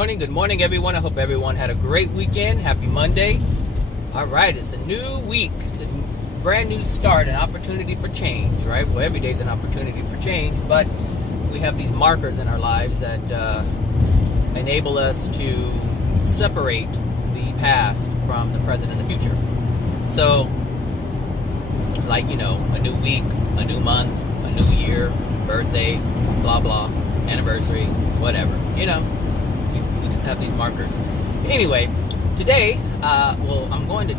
Good morning, everyone. I hope everyone had a great weekend. Happy Monday. All right, it's a new week. It's a brand new start, an opportunity for change, right? Well, every day is an opportunity for change, but we have these markers in our lives that enable us to separate the past from the present and the future. So, like, a new week, a new month, a new year, birthday, blah, blah, anniversary, whatever. We just have these markers. Anyway, today, I'm going to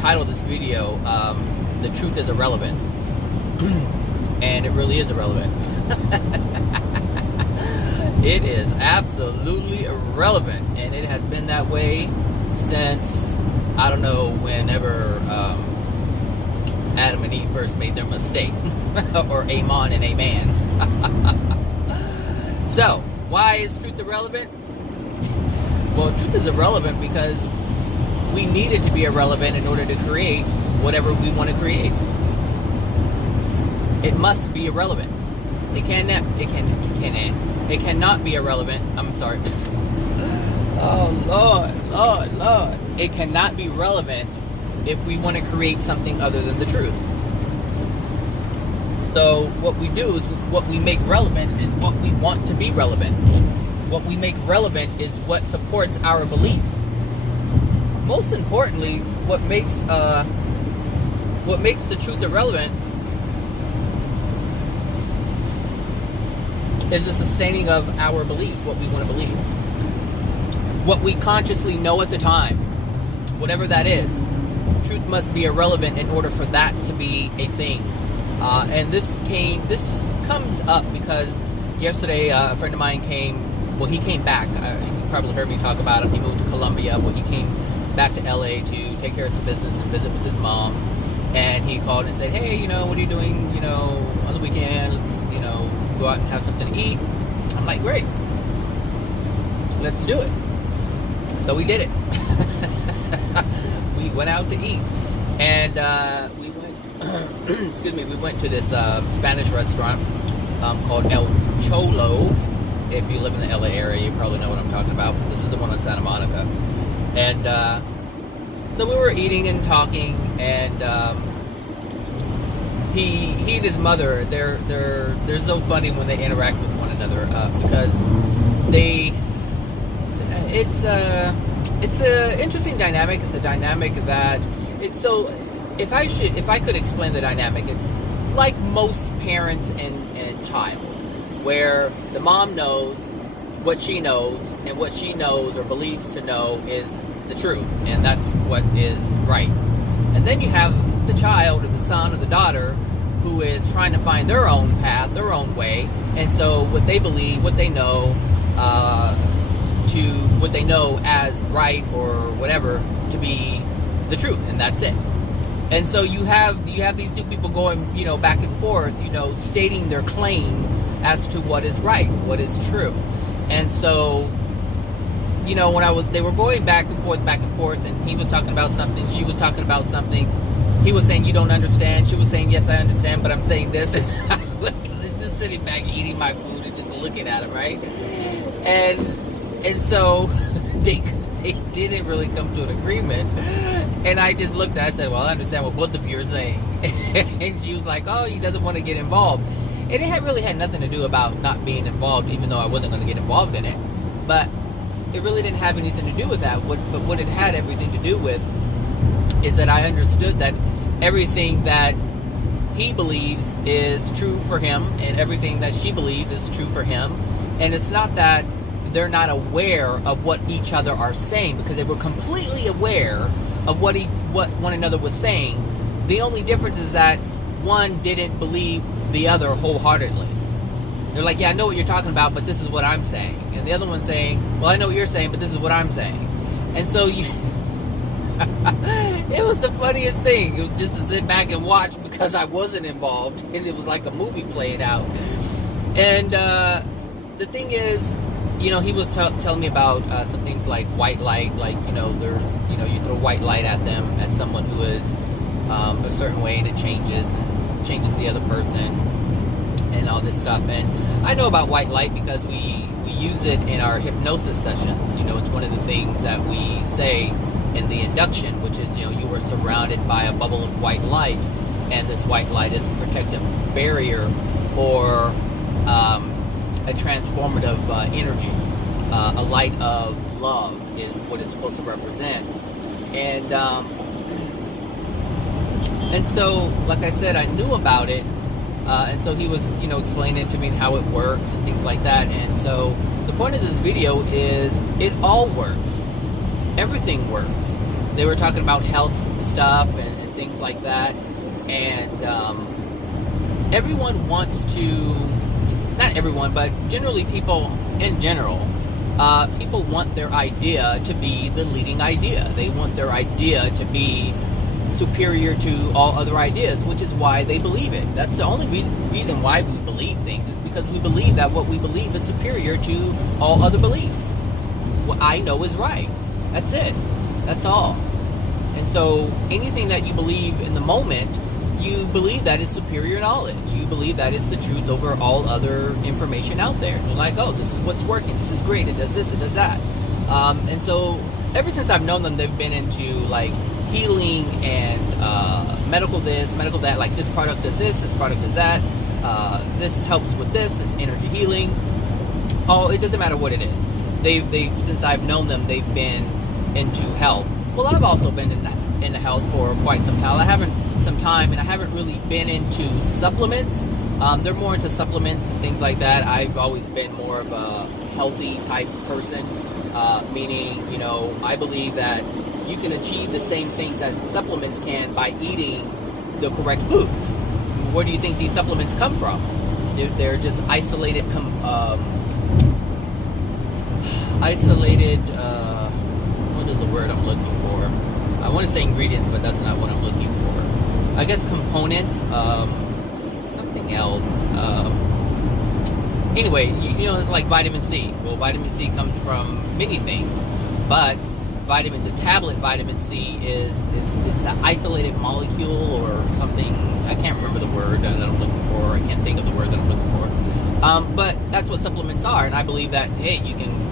title this video, The Truth is Irrelevant. And it really is irrelevant. It is absolutely irrelevant. And it has been that way since, I don't know, whenever Adam and Eve first made their mistake. Or Amon and Aman. So, why is truth irrelevant? Well, truth is irrelevant because we need it to be irrelevant in order to create whatever we want to create. It must be irrelevant. It cannot be irrelevant. I'm sorry. Oh, Lord. It cannot be relevant if we want to create something other than the truth. So what we do is what we make relevant is what we want to be relevant. What we make relevant is what supports our belief. Most importantly, what makes the truth irrelevant is the sustaining of our beliefs, what we want to believe. What we consciously know at the time, whatever that is. Truth must be irrelevant in order for that to be a thing. And this comes up because yesterday a friend of mine he came back. You probably heard me talk about him. He moved to Colombia. Well, he came back to LA to take care of some business and visit with his mom. And he called and said, hey, what are you doing, on the weekend? Let's, go out and have something to eat. I'm like, great. Let's do it. So we did it. We went out to eat. And we went to this Spanish restaurant called El Cholo. If you live in the LA area, you probably know what I'm talking about. This is the one on Santa Monica. And so we were eating and talking, and he and his mother, they're so funny when they interact with one another because it's a interesting dynamic. It's a dynamic that if I could explain the dynamic, it's like most parents and child, where the mom knows what she knows, and what she knows or believes to know is the truth, and that's what is right. And then you have the child or the son or the daughter who is trying to find their own path, their own way, and so what they believe, what they know, to what they know as right or whatever to be the truth, and that's it. And so you have these two people going, back and forth, stating their claim as to what is right, what is true. And so, they were going back and forth, and he was talking about something, she was talking about something. He was saying, you don't understand. She was saying, yes, I understand, but I'm saying this. And I was just sitting back eating my food and just looking at him, right? And so they didn't really come to an agreement. And I just looked at it, I said, well, I understand what both of you are saying. And she was like, oh, he doesn't want to get involved. And it really had nothing to do about not being involved, even though I wasn't going to get involved in it. But it really didn't have anything to do with that. But what it had everything to do with is that I understood that everything that he believes is true for him, and everything that she believes is true for him. And it's not that they're not aware of what each other are saying, because they were completely aware of what one another was saying. The only difference is that one didn't believe the other wholeheartedly. They're like, yeah, I know what you're talking about, but this is what I'm saying. And the other one's saying, well, I know what you're saying, but this is what I'm saying. And so it was the funniest thing. It was just to sit back and watch, because I wasn't involved, and it was like a movie playing out. And the thing is, he was telling me about some things like white light, like, there's, you throw white light at them, at someone who is a certain way, and it changes the other person, and all this stuff. And I know about white light because we we use it in our hypnosis sessions. It's one of the things that we say in the induction, which is, you were surrounded by a bubble of white light, and this white light is a protective barrier or a transformative energy. A light of love is what it's supposed to represent. And so, like I said, I knew about it. And so he was, explaining to me how it works and things like that. And so the point of this video is it all works. Everything works. They were talking about health stuff and things like that. And everyone wants to, not everyone, but generally people in general, people want their idea to be the leading idea. They want their idea to be superior to all other ideas, which is why they believe it. That's the only reason why we believe things, is because we believe that what we believe is superior to all other beliefs. What I know is right. That's it. That's all. And so anything that you believe in the moment, you believe that it's superior knowledge. You believe that it's the truth over all other information out there. You're like, oh, this is what's working. This is great. It does this. It does that. And so ever since I've known them, they've been into like healing and medical this, medical that. Like this product does this product does that. This helps with this energy healing. Oh, it doesn't matter what it is. They've since I've known them, they've been into health. Well, I've also been into health for quite some time. I haven't really been into supplements. They're more into supplements and things like that. I've always been more of a healthy type person, meaning, I believe that you can achieve the same things that supplements can by eating the correct foods. Where do you think these supplements come from? They're just isolated, what is the word I'm looking for? I want to say ingredients, but that's not what I'm looking for. I guess components, something else. Anyway, it's like vitamin C. Well, vitamin C comes from many things, but the tablet vitamin C it's an isolated molecule or something. I can't remember the word that I'm looking for. I can't think of the word that I'm looking for. But that's what supplements are, and I believe that, hey, you can,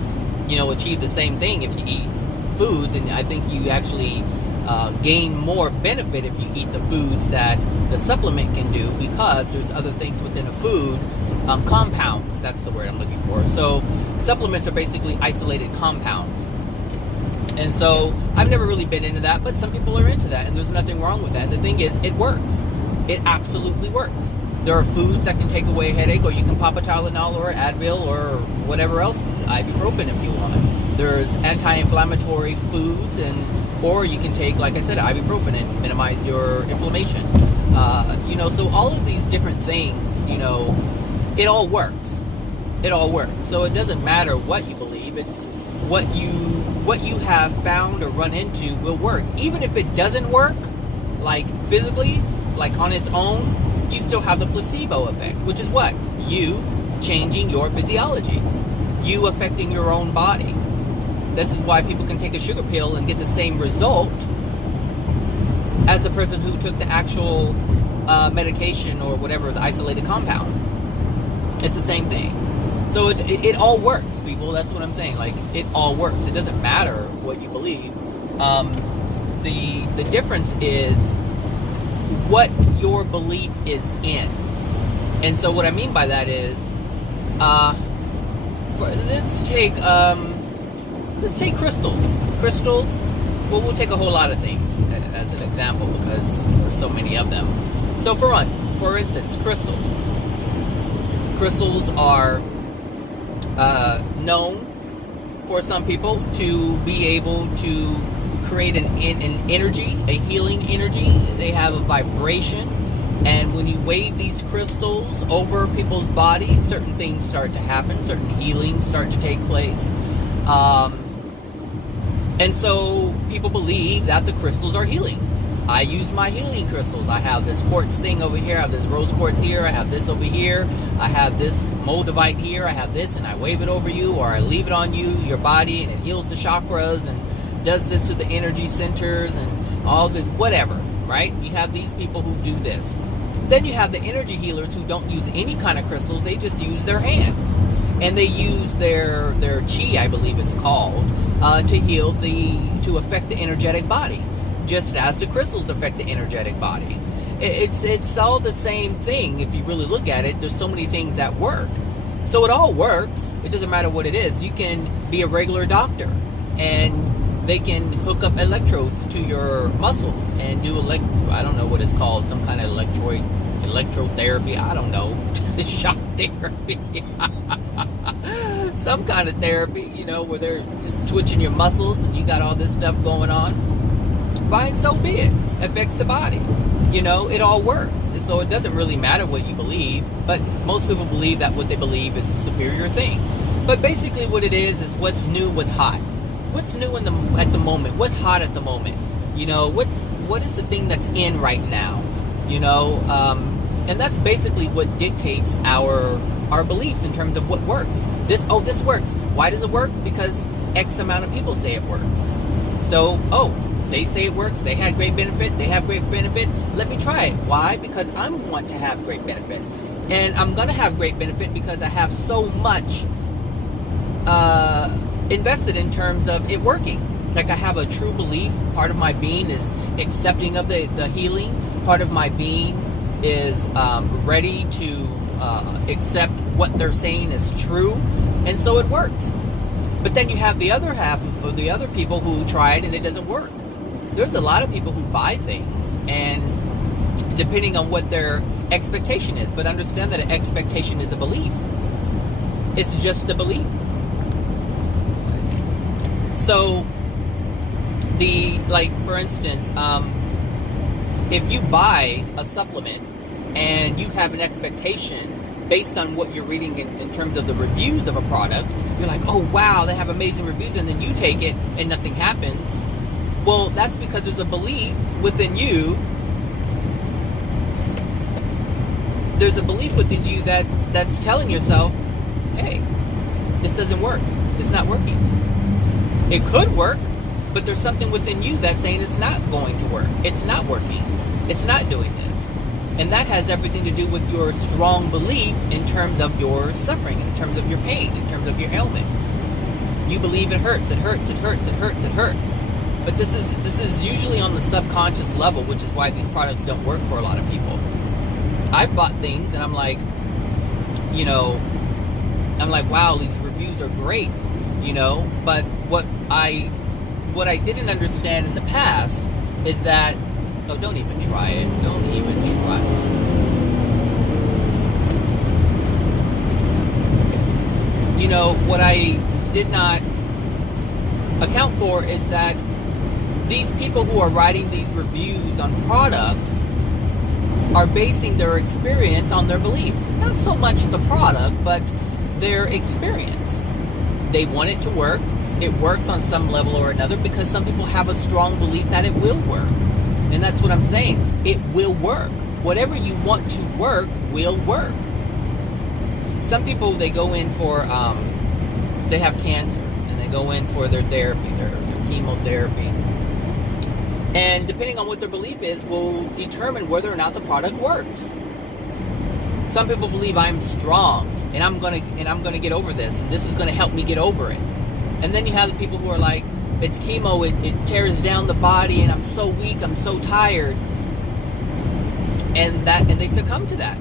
achieve the same thing if you eat foods, and I think you actually gain more benefit if you eat the foods that the supplement can do, because there's other things within a food, compounds, that's the word I'm looking for. So supplements are basically isolated compounds. And so I've never really been into that, but some people are into that, and there's nothing wrong with that. And the thing is, it works. It absolutely works. There are foods that can take away a headache, or you can pop a Tylenol or Advil or whatever else, ibuprofen if you want. There's anti-inflammatory foods, or you can take, like I said, ibuprofen and minimize your inflammation. So all of these different things, it all works. It all works. So it doesn't matter what you believe. It's what you have found or run into will work. Even if it doesn't work, like physically, like on its own, you still have the placebo effect, which is what? You changing your physiology. You affecting your own body. This is why people can take a sugar pill and get the same result as the person who took the actual medication or whatever, the isolated compound. It's the same thing. So it all works, people. That's what I'm saying. Like, it all works. It doesn't matter what you believe. The difference is what your belief is in. And so what I mean by that is, let's take crystals. Crystals. Well, we'll take a whole lot of things as an example because there's so many of them. So for instance, crystals. Crystals are known for some people to be able to create an energy, a healing energy. They have a vibration, and when you wave these crystals over people's bodies, certain things start to happen, certain healings start to take place. And so people believe that the crystals are healing. I use my healing crystals. I have this quartz thing over here. I have this rose quartz here. I have this over here. I have this moldavite here. I have this, and I wave it over you, or I leave it on you, your body, and it heals the chakras and does this to the energy centers and all the whatever, right? You have these people who do this. Then you have the energy healers who don't use any kind of crystals. They just use their hand. and they use their chi, I believe it's called, to affect the energetic body, just as the crystals affect the energetic body. It's all the same thing. If you really look at it, there's so many things that work. So it all works. It doesn't matter what it is. You can be a regular doctor, and they can hook up electrodes to your muscles and do I don't know what it's called, some kind of electrotherapy. I don't know, shock therapy, some kind of therapy. Where they're just twitching your muscles and you got all this stuff going on. Fine, so be it. Affects the body. It all works. So it doesn't really matter what you believe, but most people believe that what they believe is a superior thing. But basically what it is what's new, what's hot. What's new at the moment? What's hot at the moment? What is the thing that's in right now? And that's basically what dictates our beliefs in terms of what works. This works. Why does it work? Because X amount of people say it works. So, they say it works. They had great benefit. They have great benefit. Let me try it. Why? Because I want to have great benefit. And I'm going to have great benefit because I have so much invested in terms of it working. Like I have a true belief. Part of my being is accepting of the healing. Part of my being is ready to accept what they're saying is true. And so it works. But then you have the other half of the other people who try it and it doesn't work. There's a lot of people who buy things, and depending on what their expectation is, but understand that an expectation is a belief. It's just a belief. So, for instance, if you buy a supplement and you have an expectation based on what you're reading in terms of the reviews of a product, you're like, oh wow, they have amazing reviews, and then you take it and nothing happens. Well, that's because there's a belief within you. There's a belief within you that's telling yourself, hey, this doesn't work. It's not working. It could work, but there's something within you that's saying it's not going to work. It's not working. It's not doing this. And that has everything to do with your strong belief in terms of your suffering, in terms of your pain, in terms of your ailment. You believe it hurts, it hurts, it hurts, it hurts, it hurts. But this is usually on the subconscious level, which is why these products don't work for a lot of people. I've bought things and I'm like, wow, these reviews are great, but what I didn't understand in the past is that, don't even try it. Don't even try it. What I did not account for is that these people who are writing these reviews on products are basing their experience on their belief. Not so much the product, but their experience. They want it to work. It works on some level or another because some people have a strong belief that it will work. And that's what I'm saying. It will work. Whatever you want to work will work. Some people, they go in for, they have cancer, and they go in for their therapy, their chemotherapy. And depending on what their belief is, will determine whether or not the product works. Some people believe I'm strong, and I'm gonna get over this, and this is gonna help me get over it. And then you have the people who are like, it's chemo, it tears down the body, and I'm so weak, I'm so tired. And they succumb to that.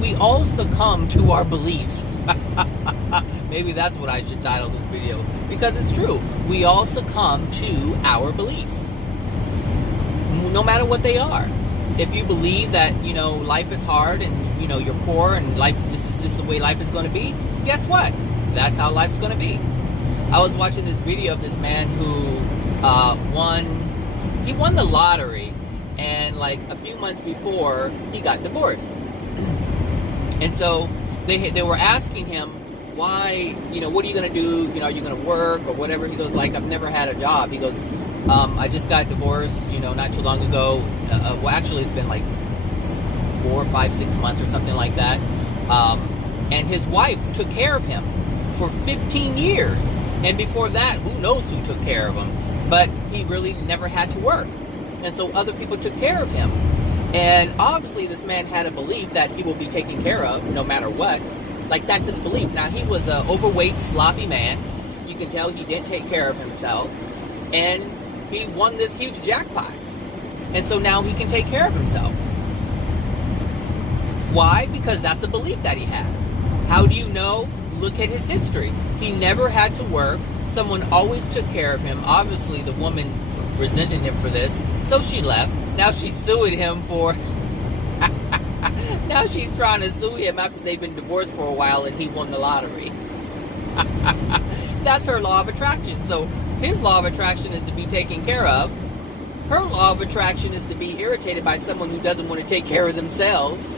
We all succumb to our beliefs. Maybe that's what I should title this video, because it's true. We all succumb to our beliefs, no matter what they are. If you believe that life is hard and you're poor and this is just the way life is going to be, guess what? That's how life's going to be. I was watching this video of this man who won the lottery, and like a few months before he got divorced. And so they were asking him, why, what are you going to do? Are you going to work or whatever? He goes, I've never had a job. He goes, I just got divorced, not too long ago. Well, actually, it's been like 4, 5, 6 months or something like that. And his wife took care of him for 15 years. And before that, who knows who took care of him? But he really never had to work. And so other people took care of him. And obviously, this man had a belief that he will be taken care of no matter what. Like, that's his belief. Now, he was an overweight, sloppy man. You can tell he didn't take care of himself. And he won this huge jackpot. And so now he can take care of himself. Why? Because that's a belief that he has. How do you know? Look at his history. He never had to work. Someone always took care of him. Obviously, the woman resented him for this, so she left. Now she's suing him for... Now she's trying to sue him after they've been divorced for a while and he won the lottery. That's her law of attraction. So his law of attraction is to be taken care of. Her law of attraction is to be irritated by someone who doesn't want to take care of themselves.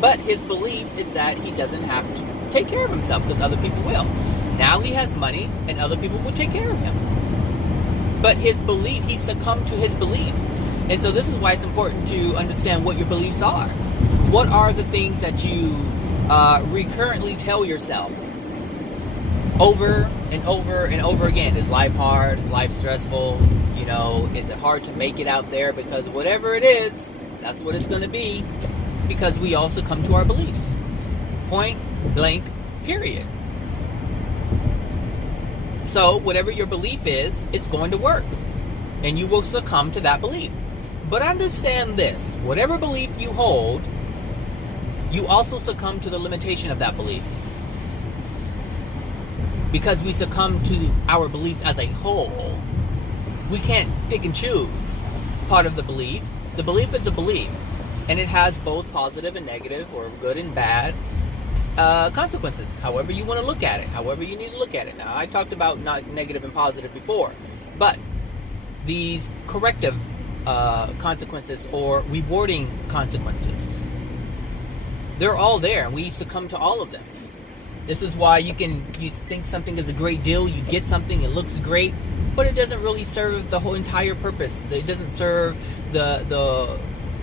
But his belief is that he doesn't have to take care of himself because other people will. Now he has money and other people will take care of him. But his belief, he succumbed to his belief. And so this is why it's important to understand what your beliefs are. What are the things that you recurrently tell yourself over and over and over again? Is life hard? Is life stressful? You know, is it hard to make it out there? Because whatever it is, that's what it's going to be. Because we all succumb to our beliefs. Point blank, period. So whatever your belief is, it's going to work. And you will succumb to that belief. But understand this. Whatever belief you hold, you also succumb to the limitation of that belief. Because we succumb to our beliefs as a whole, we can't pick and choose part of the belief. The belief is a belief. And it has both positive and negative, or good and bad, consequences. However you want to look at it. However you need to look at it. Now, I talked about not negative and positive before. But these corrective consequences or rewarding consequences, they're all there. We succumb to all of them. This is why you think something is a great deal. You get something, it looks great, but it doesn't really serve the whole entire purpose. It doesn't serve the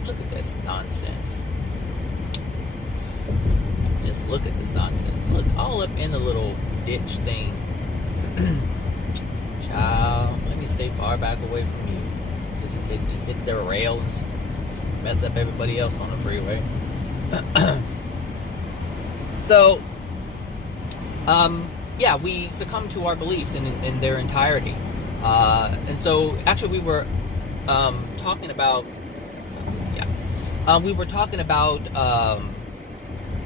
look at this nonsense. Just look at this nonsense. Look, all up in the little ditch thing. Child, let me stay far back away from you. Just in case you hit the rail and mess up everybody else on the freeway. So, yeah, we succumb to our beliefs in their entirety. And so, actually, we were talking about... we were talking about,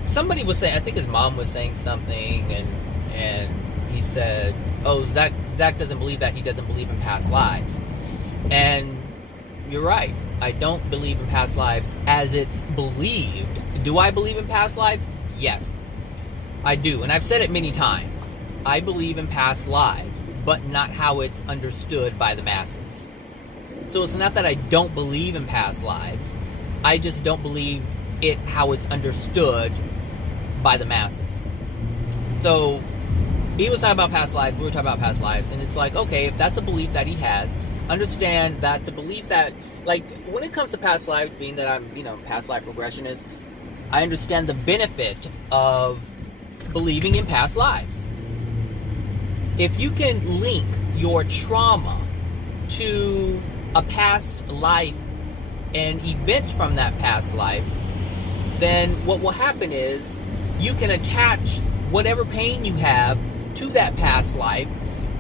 somebody was saying, I think his mom was saying something, and he said, oh, Zach doesn't believe that, he doesn't believe in past lives. And you're right, I don't believe in past lives as it's believed. Do I believe in past lives? Yes, I do, and I've said it many times. I believe in past lives, but not how it's understood by the masses. So it's not that I don't believe in past lives, I just don't believe it how it's understood by the masses. So he was talking about past lives, we were talking about past lives, and it's like, okay, if that's a belief that he has, understand that the belief that, like, when it comes to past lives, being that I'm, past life regressionist, I understand the benefit of believing in past lives. If you can link your trauma to a past life and events from that past life, then what will happen is you can attach whatever pain you have to that past life,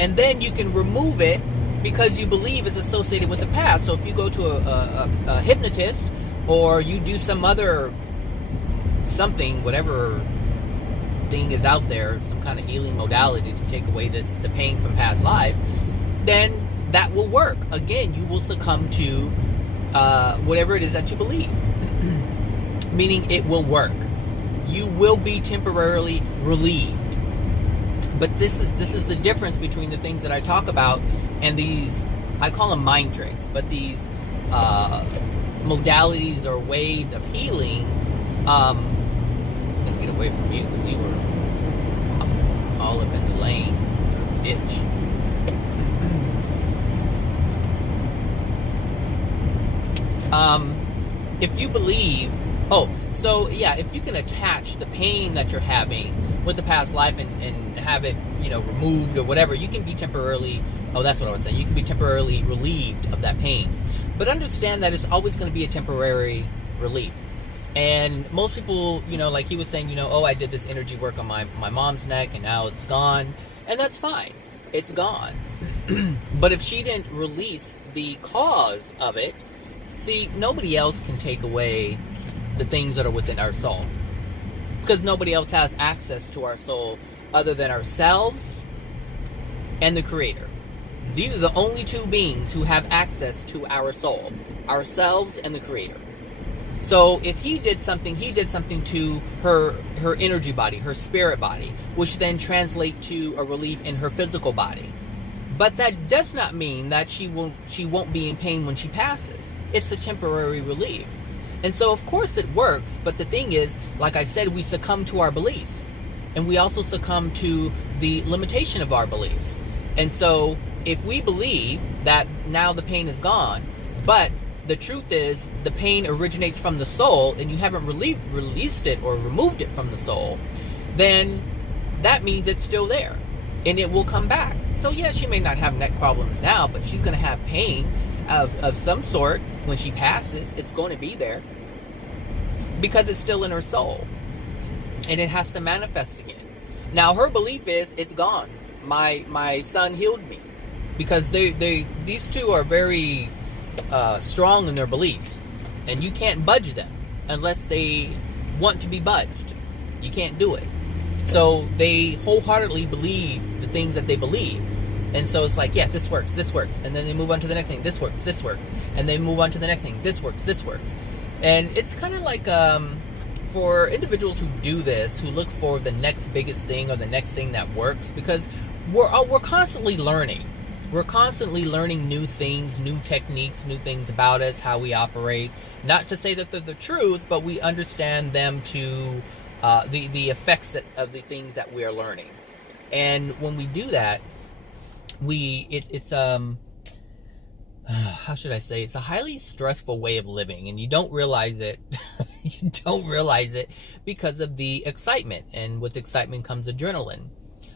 and then you can remove it because you believe it's associated with the past. So if you go to a hypnotist, or you do some other something, whatever thing is out there, some kind of healing modality to take away the pain from past lives, then that will work. Again, you will succumb to whatever it is that you believe. Meaning it will work. You will be temporarily relieved. But this is the difference between the things that I talk about and these, I call them mind tricks, but these modalities or ways of healing. I'm gonna get away from you because you were all up in the lane, ditch. If you believe, if you can attach the pain that you're having with the past life and have it, removed or whatever, you can be temporarily, that's what I was saying, you can be temporarily relieved of that pain. But understand that it's always going to be a temporary relief. And most people, like he was saying, oh, I did this energy work on my mom's neck and now it's gone. And that's fine. It's gone. But if she didn't release the cause of it, see, nobody else can take away the things that are within our soul. Because nobody else has access to our soul other than ourselves and the Creator. These are the only two beings who have access to our soul. Ourselves and the Creator. So if he did something to her energy body, her spirit body, which then translate to a relief in her physical body. But that does not mean that she won't be in pain when she passes. It's a temporary relief. And so of course it works, but the thing is, like I said, we succumb to our beliefs. And we also succumb to the limitation of our beliefs. And so if we believe that now the pain is gone, but the truth is the pain originates from the soul and you haven't released it or removed it from the soul, then that means it's still there and it will come back. So yeah, she may not have neck problems now, but she's going to have pain of some sort when she passes. It's going to be there because it's still in her soul and it has to manifest again. Now her belief is it's gone. My son healed me, because these two are very strong in their beliefs, and you can't budge them unless they want to be budged. You can't do it. So they wholeheartedly believe the things that they believe, and so it's like, yeah, this works, and then they move on to the next thing. This works, and they move on to the next thing. This works, and it's kind of like for individuals who do this, who look for the next biggest thing or the next thing that works, because we're constantly learning. We're constantly learning new things, new techniques, new things about us, how we operate. Not to say that they're the truth, but we understand them to the effects of the things that we are learning. And when we do that, it's how should I say? It's a highly stressful way of living, and you don't realize it. You don't realize it because of the excitement, and with excitement comes adrenaline.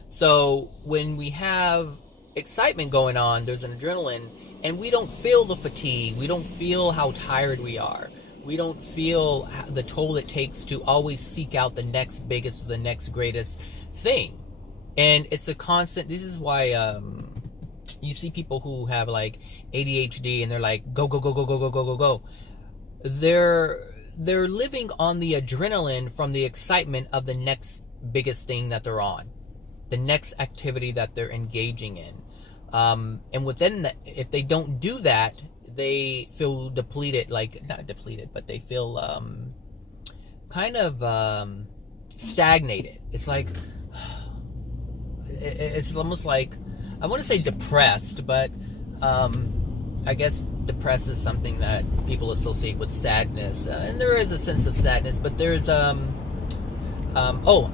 So when we have excitement going on, there's an adrenaline, and we don't feel the fatigue. We don't feel how tired we are. We don't feel the toll it takes to always seek out the next biggest, the next greatest thing. And it's a constant. This is why you see people who have like ADHD and they're like go. They're living on the adrenaline from the excitement of the next biggest thing that they're on, the next activity that they're engaging in. And within that, if they don't do that, they feel depleted, like not depleted, but they feel kind of stagnated. It's like it's almost like, I want to say depressed, but I guess depressed is something that people associate with sadness, and there is a sense of sadness, but there's a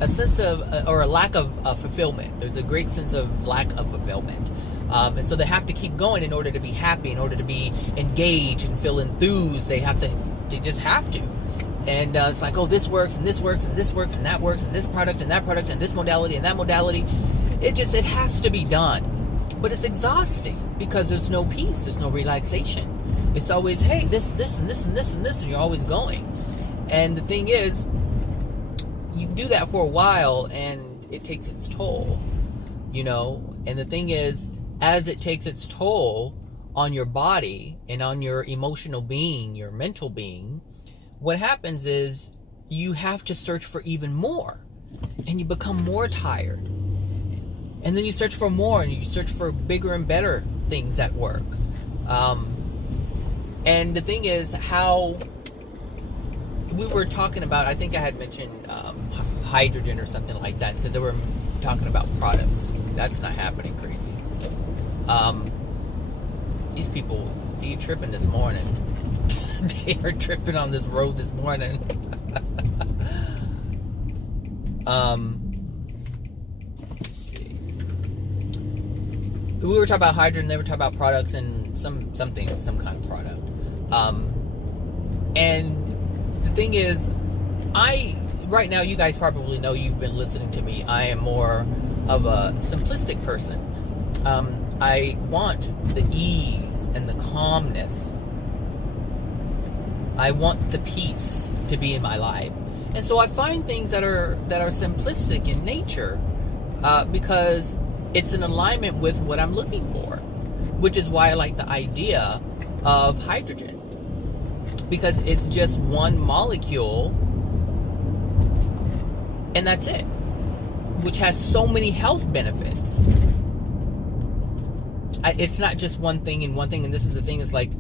sense of or a lack of fulfillment. There's a great sense of lack of fulfillment. And so they have to keep going in order to be happy, in order to be engaged and feel enthused. They just have to. And it's like, oh, this works, and this works, and this works, and that works, and this product, and that product, and this modality, and that modality. It has to be done. But it's exhausting because there's no peace, there's no relaxation. It's always, hey, this, and this, and this, and this, and you're always going. And the thing is, you do that for a while, and it takes its toll, And the thing is, as it takes its toll on your body and on your emotional being, your mental being, what happens is you have to search for even more, and you become more tired. And then you search for more, and you search for bigger and better things that work. And the thing is, how we were talking about, I think I had mentioned hydrogen or something like that, because they were talking about products. That's not happening, crazy. These people, you tripping this morning. They are tripping on this road this morning. Let's see. We were talking about hydrogen, they were talking about products and some kind of product. And the thing is, right now, you guys probably know, you've been listening to me, I am more of a simplistic person. I want the ease and the calmness I want the peace to be in my life. And so I find things that are simplistic in nature, because it's in alignment with what I'm looking for, which is why I like the idea of hydrogen, because it's just one molecule and that's it, which has so many health benefits. It's not just one thing and one thing, and this is the thing, is like,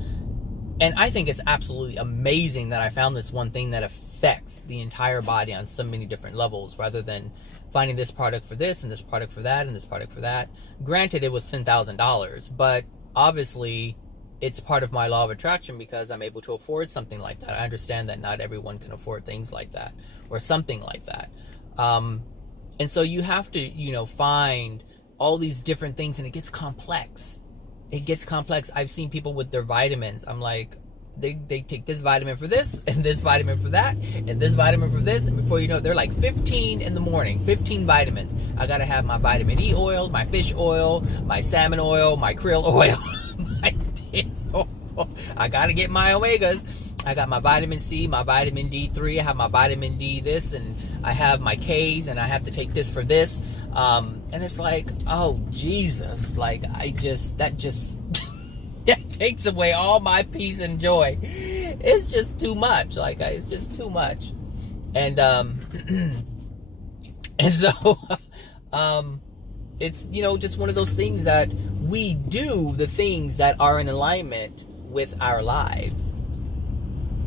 and I think it's absolutely amazing that I found this one thing that affects the entire body on so many different levels, rather than finding this product for this and this product for that and this product for that. Granted, it was $10,000, but obviously it's part of my law of attraction because I'm able to afford something like that. I understand that not everyone can afford things like that or something like that. And so you have to, find all these different things, and it gets complex. It gets complex. I've seen people with their vitamins. I'm like, they take this vitamin for this, and this vitamin for that, and this vitamin for this, and before you know it, they're like 15 in the morning, 15 vitamins. I gotta have my vitamin E oil, my fish oil, my salmon oil, my krill oil, my this oil. I gotta get my omegas. I got my vitamin C, my vitamin D3, I have my vitamin D this, and I have my K's, and I have to take this for this. And it's like, oh Jesus, like that takes away all my peace and joy. It's just too much. Like, it's just too much. And and so it's, just one of those things that we do the things that are in alignment with our lives.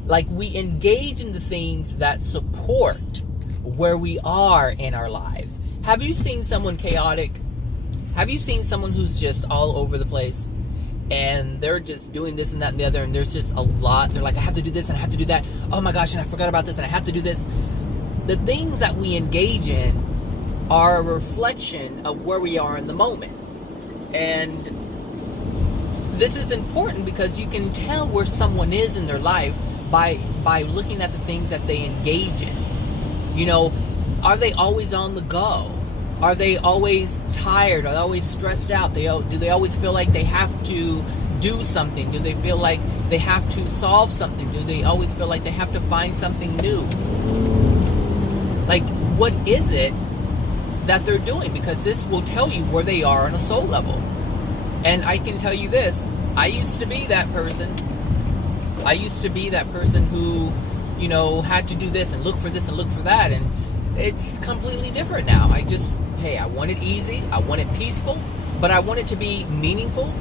Like, we engage in the things that support where we are in our lives. Have you seen someone chaotic? Have you seen someone who's just all over the place? And they're just doing this and that and the other, and there's just a lot. They're like, I have to do this and I have to do that. Oh my gosh, and I forgot about this and I have to do this. The things that we engage in are a reflection of where we are in the moment. And this is important because you can tell where someone is in their life by looking at the things that they engage in. Are they always on the go? Are they always tired? Are they always stressed out? Do they always feel like they have to do something? Do they feel like they have to solve something? Do they always feel like they have to find something new? Like, what is it that they're doing? Because this will tell you where they are on a soul level. And I can tell you this, I used to be that person. I used to be that person who, had to do this and look for this and look for that. And it's completely different now. I want it easy. I want it peaceful, but I want it to be meaningful.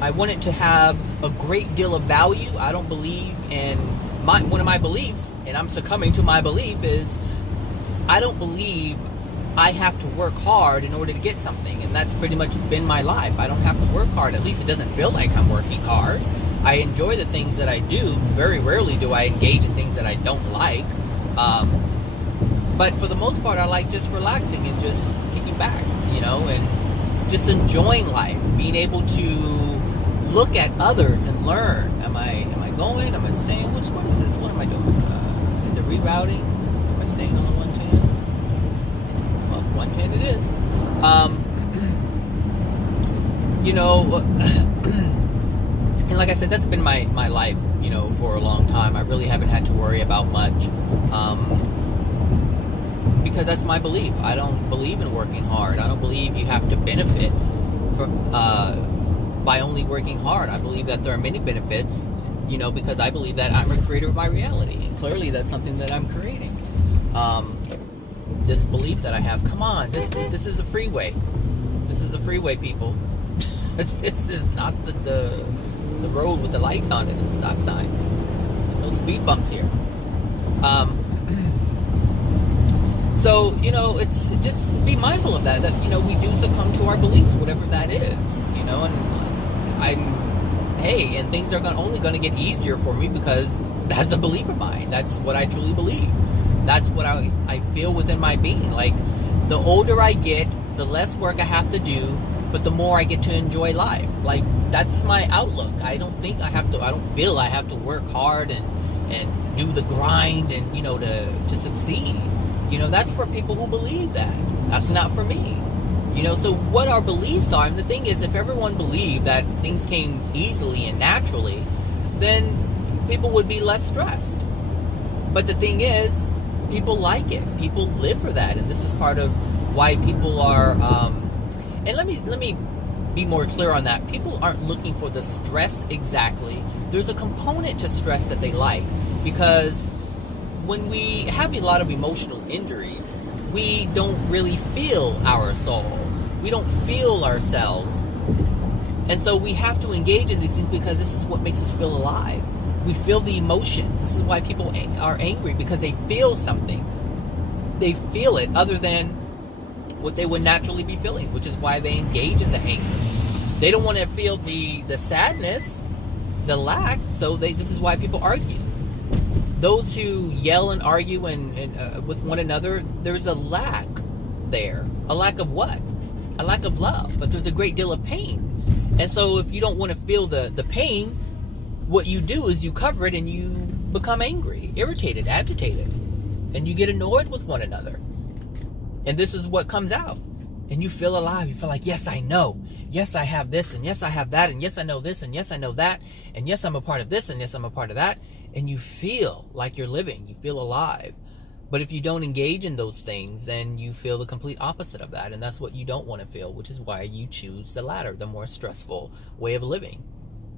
I want it to have a great deal of value. I don't believe in one of my beliefs, and I'm succumbing to my belief, is I don't believe I have to work hard in order to get something. And that's pretty much been my life. I don't have to work hard. At least it doesn't feel like I'm working hard. I enjoy the things that I do. Very rarely do I engage in things that I don't like. But for the most part, I like just relaxing and just kicking back, and just enjoying life, being able to look at others and learn. Am I going? Am I staying? Which one is this? What am I doing? Is it rerouting? Am I staying on the 110? Well, 110 it is. And like I said, that's been my life, for a long time. I really haven't had to worry about much. Because that's my belief. I don't believe in working hard. I don't believe you have to benefit by only working hard. I believe that there are many benefits, because I believe that I'm a creator of my reality. And clearly that's something that I'm creating. This belief that I have. Come on, this is a freeway. This is a freeway, people. This is not the road with the lights on it and the stop signs. No speed bumps here. So, it's just be mindful of that, we do succumb to our beliefs, whatever that is, and things are only going to get easier for me because that's a belief of mine. That's what I truly believe. That's what I feel within my being. Like, the older I get, the less work I have to do, but the more I get to enjoy life. Like, that's my outlook. I don't feel I have to work hard and do the grind and, to succeed. That's for people who believe that. That's not for me. So what our beliefs are, and the thing is, if everyone believed that things came easily and naturally, then people would be less stressed. But the thing is, people like it. People live for that, and this is part of why people are. And let me be more clear on that. People aren't looking for the stress exactly. There's a component to stress that they like, because when we have a lot of emotional injuries, we don't really feel our soul. We don't feel ourselves. And so we have to engage in these things because this is what makes us feel alive. We feel the emotions. This is why people are angry, because they feel something. They feel it other than what they would naturally be feeling, which is why they engage in the anger. They don't want to feel the sadness, the lack, so this is why people argue. Those who yell and argue and with one another, there's a lack there. A lack of what? A lack of love, but there's a great deal of pain. And so if you don't want to feel the pain, what you do is you cover it and you become angry, irritated, agitated, and you get annoyed with one another. And this is what comes out. And you feel alive. You feel like, yes, I know. Yes, I have this, and yes, I have that, and yes, I know this, and yes, I know that, and yes, I'm a part of this, and yes, I'm a part of that. And you feel like you're living. You feel alive. But if you don't engage in those things, then you feel the complete opposite of that. And that's what you don't want to feel, which is why you choose the latter, the more stressful way of living.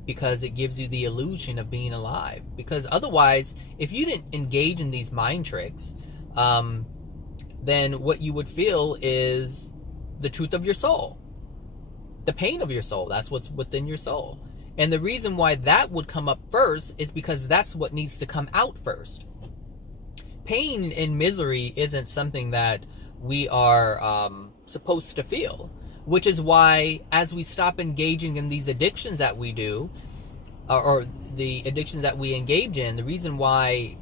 Because it gives you the illusion of being alive. Because otherwise, if you didn't engage in these mind tricks, then what you would feel is the truth of your soul. The pain of your soul. That's what's within your soul. And the reason why that would come up first is because that's what needs to come out first. Pain and misery isn't something that we are supposed to feel, which is why as we stop engaging in these addictions that we do, or the addictions that we engage in, the reason why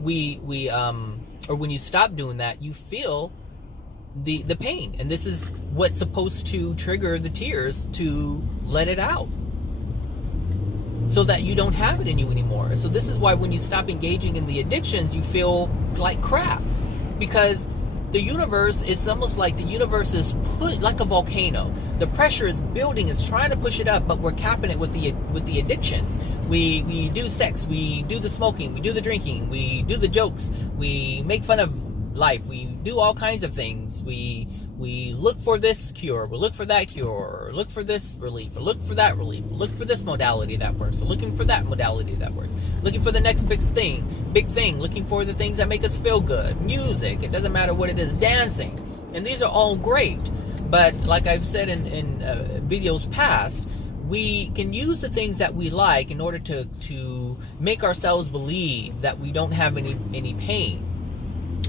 or when you stop doing that, you feel the pain. And this is what's supposed to trigger the tears to let it out, so that you don't have it in you anymore. So this is why when you stop engaging in the addictions, you feel like crap. Because the universe, it's almost like the universe is put like a volcano. The pressure is building, it's trying to push it up, but we're capping it with the addictions. We do sex, we do the smoking, we do the drinking, we do the jokes, we make fun of life, we do all kinds of things. We look for this cure, we look for that cure, or look for this relief, or look for that relief, look for this modality that works, or looking for that modality that works, looking for the next big thing, looking for the things that make us feel good, music, it doesn't matter what it is, dancing, and these are all great. But like I've said in videos past, we can use the things that we like in order to make ourselves believe that we don't have any pain.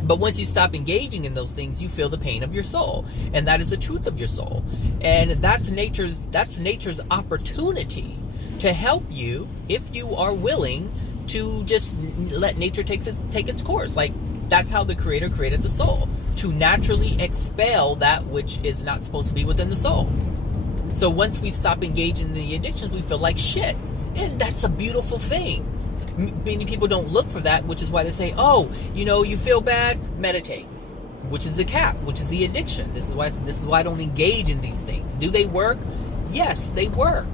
But once you stop engaging in those things, you feel the pain of your soul, and that is the truth of your soul. And that's nature's opportunity to help you, if you are willing to just let nature take its course. Like, that's how the Creator created the soul, to naturally expel that which is not supposed to be within the soul. So once we stop engaging in the addictions, we feel like shit, and that's a beautiful thing. Many people don't look for that, which is why they say, oh, you feel bad, meditate, which is the cap, which is the addiction. This is why I don't engage in these things. Do they work? Yes, they work,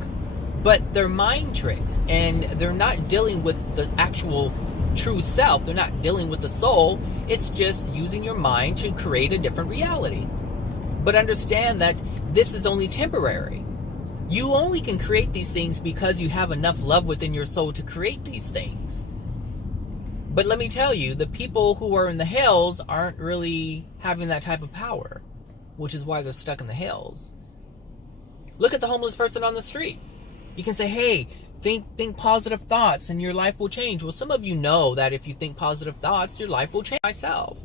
but they're mind tricks, and they're not dealing with the actual true self. They're not dealing with the soul. It's just using your mind to create a different reality. But understand that this is only temporary. You only can create these things because you have enough love within your soul to create these things. But let me tell you, the people who are in the hells aren't really having that type of power, which is why they're stuck in the hells. Look at the homeless person on the street. You can say, hey, think positive thoughts and your life will change. Well, some of you know that if you think positive thoughts, your life will change. Myself.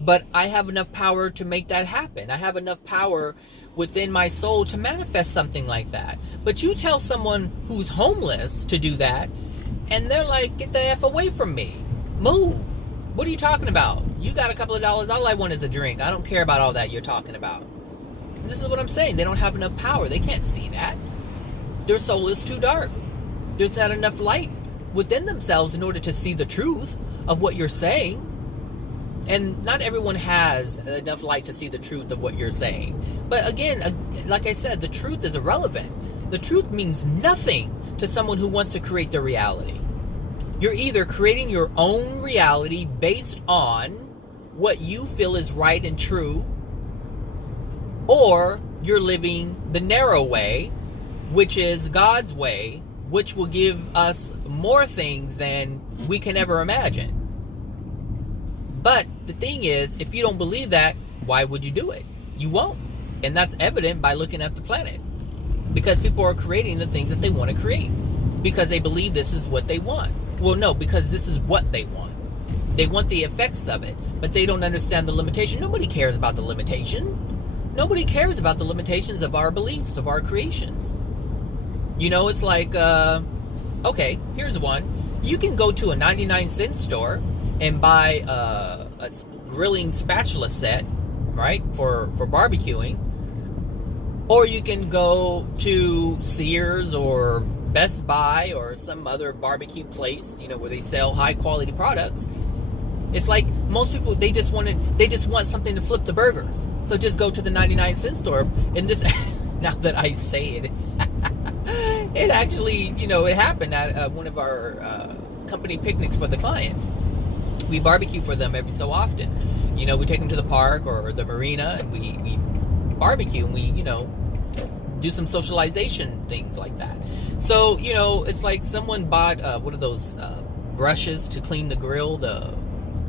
But I have enough power to make that happen. I have enough power within my soul to manifest something like that. But you tell someone who's homeless to do that, and they're like, get the F away from me. Move. What are you talking about? You got a couple of dollars. All I want is a drink. I don't care about all that you're talking about. And this is what I'm saying. They don't have enough power. They can't see that. Their soul is too dark. There's not enough light within themselves in order to see the truth of what you're saying. And not everyone has enough light to see the truth of what you're saying. But again, like I said, the truth is irrelevant. The truth means nothing to someone who wants to create their reality. You're either creating your own reality based on what you feel is right and true, or you're living the narrow way, which is God's way, which will give us more things than we can ever imagine. But the thing is, if you don't believe that, why would you do it? You won't. And that's evident by looking at the planet. Because people are creating the things that they want to create. Because they believe this is what they want. Well, no, because this is what they want. They want the effects of it, but they don't understand the limitation. Nobody cares about the limitation. Nobody cares about the limitations of our beliefs, of our creations. You know, it's like, okay, here's one. You can go to a 99-cent store and buy a grilling spatula set, right, for barbecuing. Or you can go to Sears or Best Buy or some other barbecue place, you know, where they sell high quality products. It's like most people, they just want something to flip the burgers. So just go to the 99-cent store. And this, now that I say it, it actually, you know, it happened at one of our company picnics for the clients. We barbecue for them every so often. You know, we take them to the park or the marina, and we barbecue, and we, you know, do some socialization things like that. So, you know, it's like someone bought one of those brushes to clean the grill,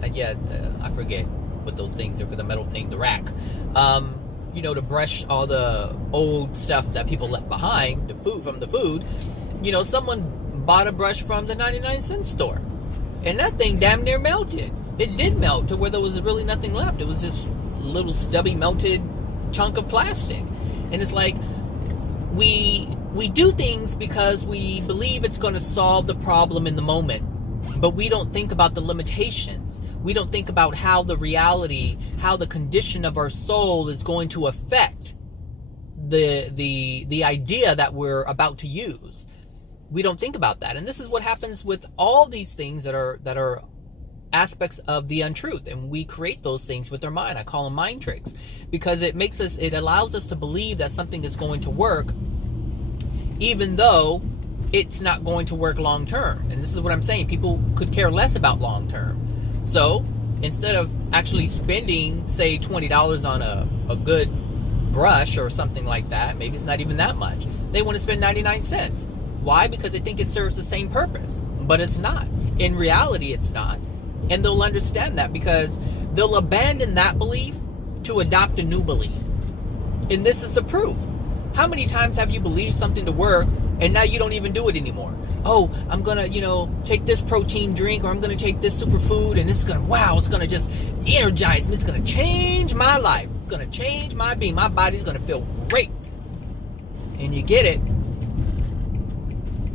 I forget what those things are, the metal thing, the rack, you know, to brush all the old stuff that people left behind, the food from the food. You know, someone bought a brush from the 99-cent store, and that thing damn near melted. It did melt to where there was really nothing left. It was just a little stubby melted chunk of plastic. And it's like, we do things because we believe it's going to solve the problem in the moment, but we don't think about the limitations. We don't think about how the reality, how the condition of our soul is going to affect the idea that we're about to use. We don't think about that. And this is what happens with all these things that are aspects of the untruth, and we create those things with our mind. I call them mind tricks, because it allows us to believe that something is going to work even though it's not going to work long term. And this is what I'm saying, people could care less about long term. So instead of actually spending, say, $20 on a good brush or something like that, maybe it's not even that much, they want to spend 99 cents. Why? Because they think it serves the same purpose, but it's not. In reality, it's not. And they'll understand that because they'll abandon that belief to adopt a new belief. And this is the proof. How many times have you believed something to work and now you don't even do it anymore? Oh, I'm going to, you know, take this protein drink, or I'm going to take this superfood, and it's going to just energize me. It's going to change my life. It's going to change my being. My body's going to feel great. And you get it.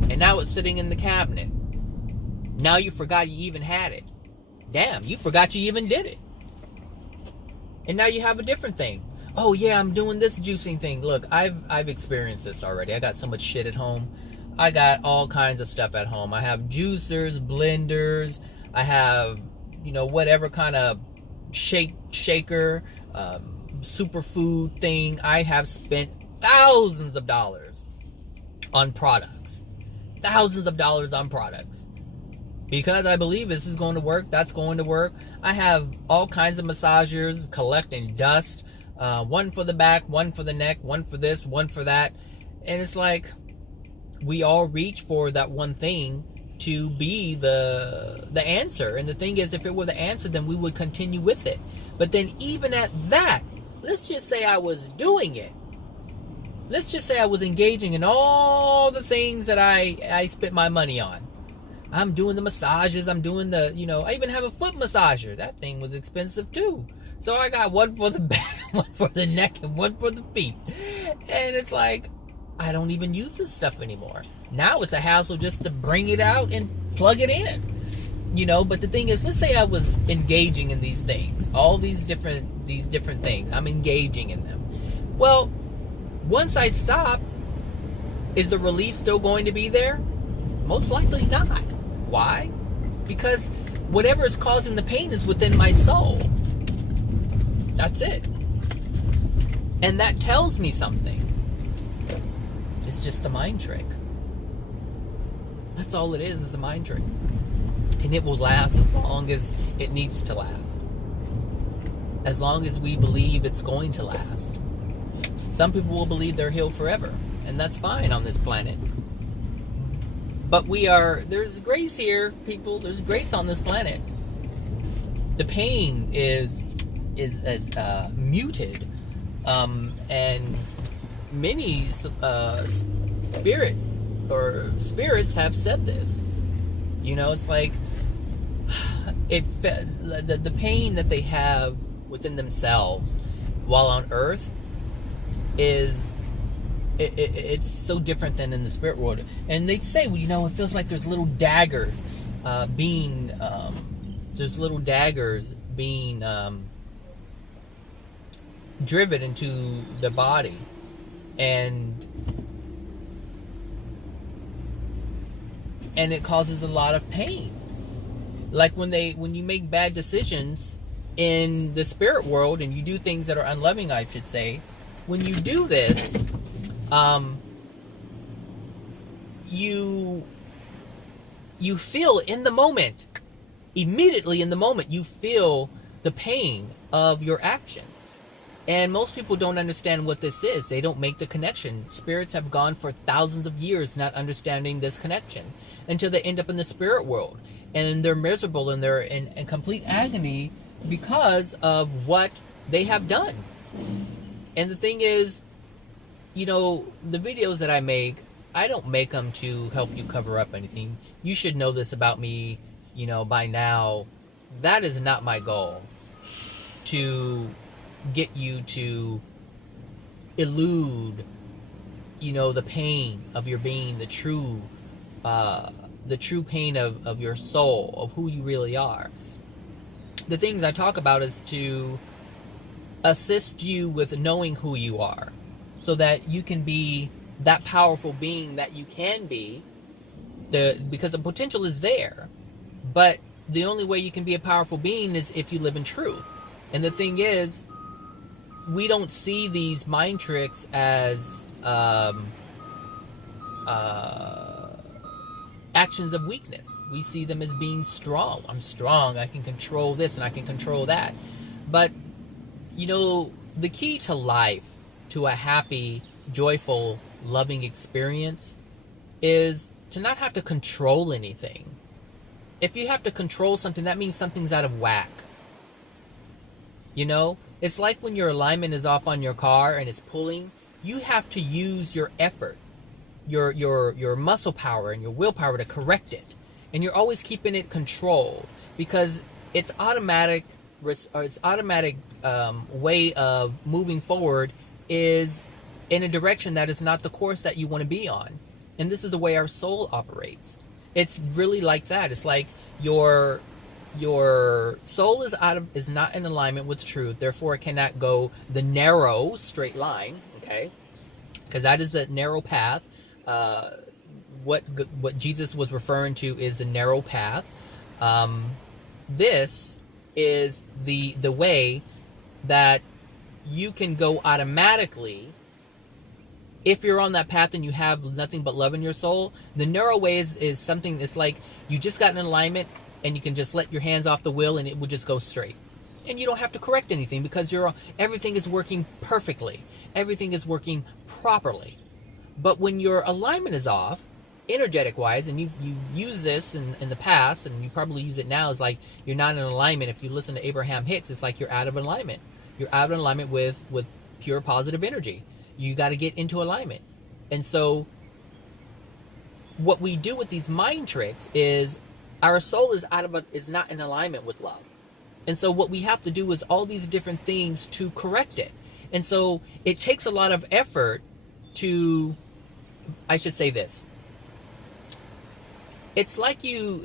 And now it's sitting in the cabinet. Now you forgot you even had it. Damn, you forgot you even did it. And now you have a different thing. Oh yeah, I'm doing this juicing thing. Look, I've experienced this already. I got so much shit at home. I got all kinds of stuff at home. I have juicers, blenders. I have, you know, whatever kind of shaker, superfood thing. I have spent thousands of dollars on products. Thousands of dollars on products. Because I believe this is going to work, that's going to work. I have all kinds of massagers collecting dust. One for the back, one for the neck, one for this, one for that. And it's like, we all reach for that one thing to be the answer. And the thing is, if it were the answer, then we would continue with it. But then even at that, let's just say I was doing it. Let's just say I was engaging in all the things that I spent my money on. I'm doing the massages. I'm doing the, you know, I even have a foot massager. That thing was expensive too. So I got one for the back, one for the neck, and one for the feet. And it's like, I don't even use this stuff anymore. Now it's a hassle just to bring it out and plug it in. You know, but the thing is, let's say I was engaging in these things. All these different things. I'm engaging in them. Well, once I stop, is the relief still going to be there? Most likely not. Why? Because whatever is causing the pain is within my soul. That's it. And that tells me something. It's just a mind trick. That's all it is a mind trick. And it will last as long as it needs to last. As long as we believe it's going to last. Some people will believe they're healed forever, and that's fine on this planet. But there's grace here, people. There's grace on this planet. The pain is muted, and many spirits have said this. You know, it's like the pain that they have within themselves while on Earth it's so different than in the spirit world. And they say, well, you know, it feels like there's little daggers being driven into the body, and it causes a lot of pain. Like when you make bad decisions in the spirit world and you do things that are unloving, I should say, when you do this, you feel in the moment, immediately in the moment, you feel the pain of your action. And most people don't understand what this is. They don't make the connection. Spirits have gone for thousands of years not understanding this connection until they end up in the spirit world. And they're miserable and they're in complete agony because of what they have done. And the thing is, you know, the videos that I make, I don't make them to help you cover up anything. You should know this about me, you know, by now. That is not my goal. To get you to elude, you know, the pain of your being, the true pain of your soul, of who you really are. The things I talk about is to assist you with knowing who you are, so that you can be that powerful being that you can be, because the potential is there. But the only way you can be a powerful being is if you live in truth. And the thing is, we don't see these mind tricks as actions of weakness. We see them as being strong. I'm strong. I can control this and I can control that. But, you know, the key to life, to a happy, joyful, loving experience, is to not have to control anything. If you have to control something, that means something's out of whack. You know, it's like when your alignment is off on your car and it's pulling, you have to use your effort, your muscle power and your willpower to correct it. And you're always keeping it controlled, because its automatic way of moving forward is in a direction that is not the course that you want to be on. And this is the way our soul operates. It's really like that. It's like your soul is not in alignment with truth, therefore it cannot go the narrow straight line, okay? Because that is the narrow path. What Jesus was referring to is the narrow path. This is the way that you can go automatically. If you're on that path and you have nothing but love in your soul, the narrow way is something that's like you just got in alignment and you can just let your hands off the wheel and it will just go straight. And you don't have to correct anything, because everything is working perfectly. Everything is working properly. But when your alignment is off, energetic wise, and you've used this in the past, and you probably use it now, is like you're not in alignment. If you listen to Abraham Hicks, it's like you're out of alignment. You're out of alignment with pure positive energy. You got to get into alignment. And so what we do with these mind tricks is our soul is not in alignment with love. And so what we have to do is all these different things to correct it. And so it takes a lot of effort to, I should say this. It's like you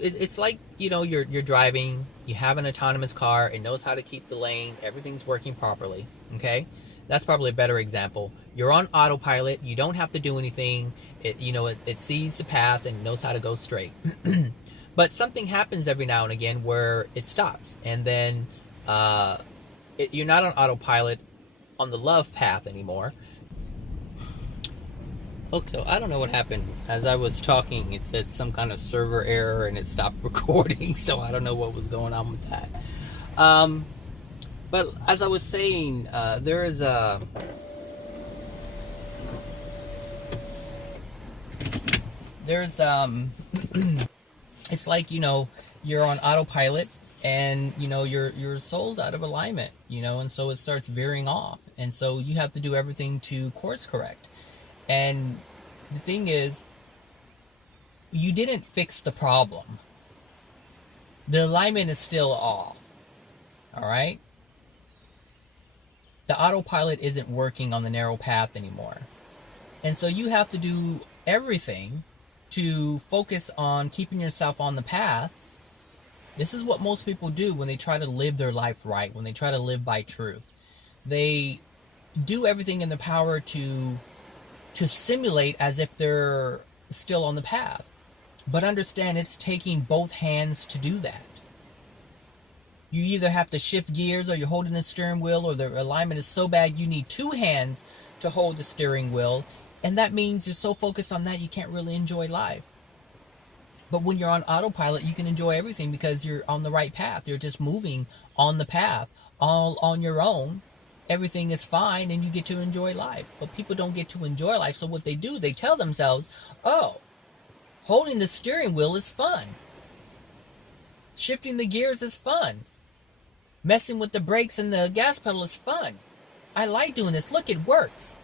know, you're driving, you have an autonomous car, it knows how to keep the lane, everything's working properly, okay? That's probably a better example. You're on autopilot, you don't have to do anything, it sees the path and knows how to go straight. But something happens every now and again where it stops, and then you're not on autopilot on the love path anymore. Okay, so I don't know what happened. As I was talking, it said some kind of server error and it stopped recording, so I don't know what was going on with that. Um, but as I was saying, there's it's like, you're on autopilot, and your soul's out of alignment, and so it starts veering off, and so you have to do everything to course correct. And the thing is, you didn't fix the problem. The alignment is still off. All right? The autopilot isn't working on the narrow path anymore. And so you have to do everything to focus on keeping yourself on the path. This is what most people do when they try to live their life right, when they try to live by truth. They do everything in their power to simulate as if they're still on the path. But understand, it's taking both hands to do that. You either have to shift gears, or you're holding the steering wheel, or the alignment is so bad you need two hands to hold the steering wheel. And that means you're so focused on that you can't really enjoy life. But when you're on autopilot, you can enjoy everything because you're on the right path. You're just moving on the path, all on your own. Everything is fine and you get to enjoy life. But people don't get to enjoy life. So what they do, they tell themselves, oh, holding the steering wheel is fun. Shifting the gears is fun. Messing with the brakes and the gas pedal is fun. I like doing this. Look, it works.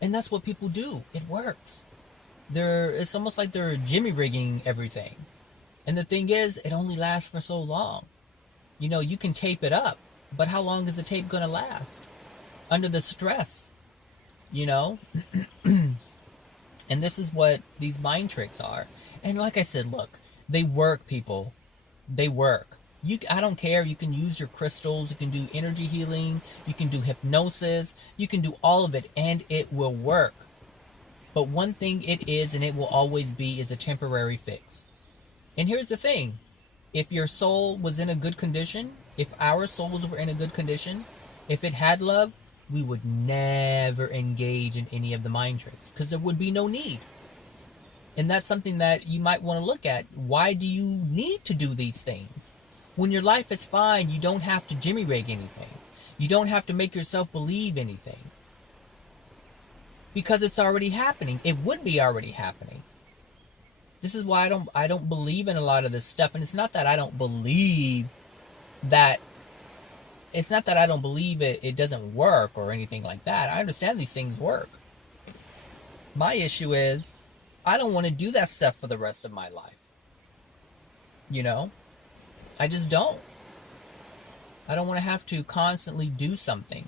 And that's what people do. It works. It's almost like they're jimmy rigging everything. And the thing is, it only lasts for so long. You can tape it up, but how long is the tape going to last? Under the stress, And this is what these mind tricks are. And like I said, look, they work, people. They work. I don't care. You can use your crystals. You can do energy healing. You can do hypnosis. You can do all of it, and it will work. But one thing it is, and it will always be, is a temporary fix. And here's the thing. If your soul was in a good condition, if our souls were in a good condition, if it had love, we would never engage in any of the mind tricks because there would be no need. And that's something that you might want to look at. Why do you need to do these things? When your life is fine, you don't have to jimmy rig anything. You don't have to make yourself believe anything. Because it's already happening. It would be already happening. This is why I don't believe in a lot of this stuff. And it's not that I don't believe that it doesn't work or anything like that. I understand these things work. My issue is I don't want to do that stuff for the rest of my life. I just don't. I don't want to have to constantly do something.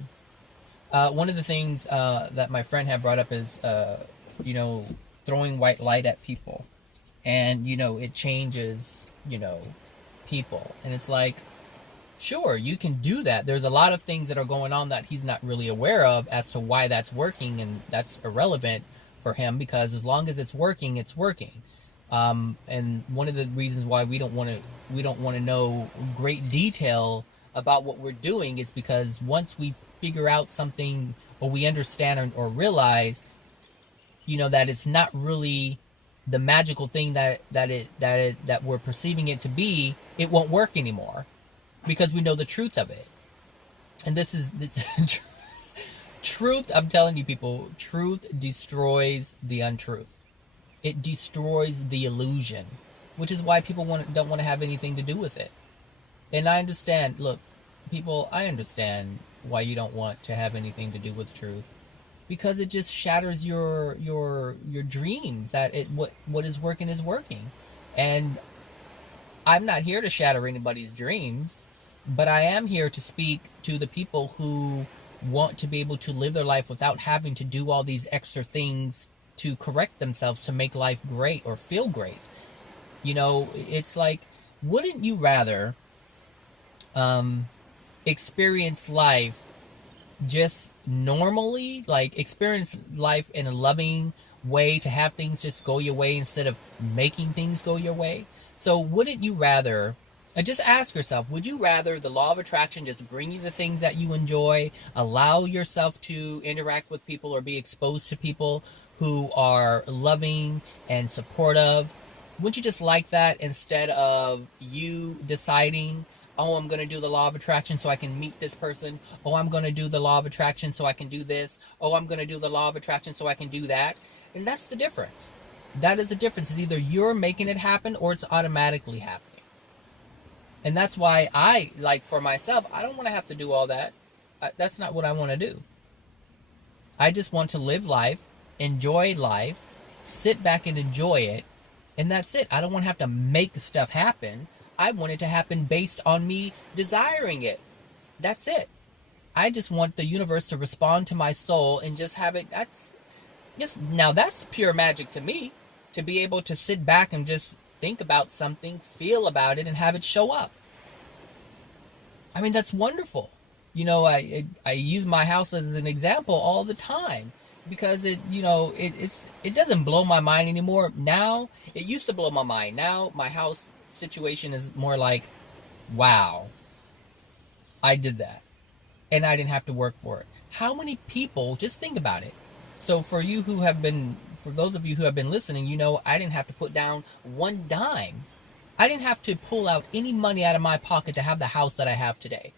One of the things that my friend had brought up is, throwing white light at people. And, it changes, people. And it's like, sure, you can do that. There's a lot of things that are going on that he's not really aware of as to why that's working. And that's irrelevant for him because as long as it's working, it's working. And one of the reasons why we don't want to know great detail about what we're doing is because once we figure out something or we understand or realize, that it's not really the magical thing that we're perceiving it to be, it won't work anymore because we know the truth of it. And this truth. I'm telling you, people, truth destroys the untruth. It destroys the illusion, which is why people don't want to have anything to do with it. And I understand. Look, people, I understand why you don't want to have anything to do with truth, because it just shatters your dreams. That what is working, and I'm not here to shatter anybody's dreams, but I am here to speak to the people who want to be able to live their life without having to do all these extra things to correct themselves to make life great or feel great. It's like, wouldn't you rather experience life just normally, like experience life in a loving way, to have things just go your way instead of making things go your way? So wouldn't you rather, And just ask yourself, would you rather the law of attraction just bring you the things that you enjoy, allow yourself to interact with people or be exposed to people who are loving and supportive? Wouldn't you just like that instead of you deciding, oh, I'm going to do the law of attraction so I can meet this person. Oh, I'm going to do the law of attraction so I can do this. Oh, I'm going to do the law of attraction so I can do that. And that's the difference. That is the difference. It's either you're making it happen or it's automatically happening. And that's why I, like for myself, I don't want to have to do all that. That's not what I want to do. I just want to live life, enjoy life, sit back and enjoy it. And that's it. I don't want to have to make stuff happen. I want it to happen based on me desiring it. That's it. I just want the universe to respond to my soul and just have it. Now that's pure magic to me, to be able to sit back and just think about something, feel about it, and have it show up. I mean, that's wonderful. You know, I use my house as an example all the time because it doesn't blow my mind anymore. Now, it used to blow my mind. Now, my house situation is more like, wow, I did that and I didn't have to work for it. How many people, just think about it. So for those of you who have been listening, you know, I didn't have to put down one dime. I didn't have to pull out any money out of my pocket to have the house that I have today.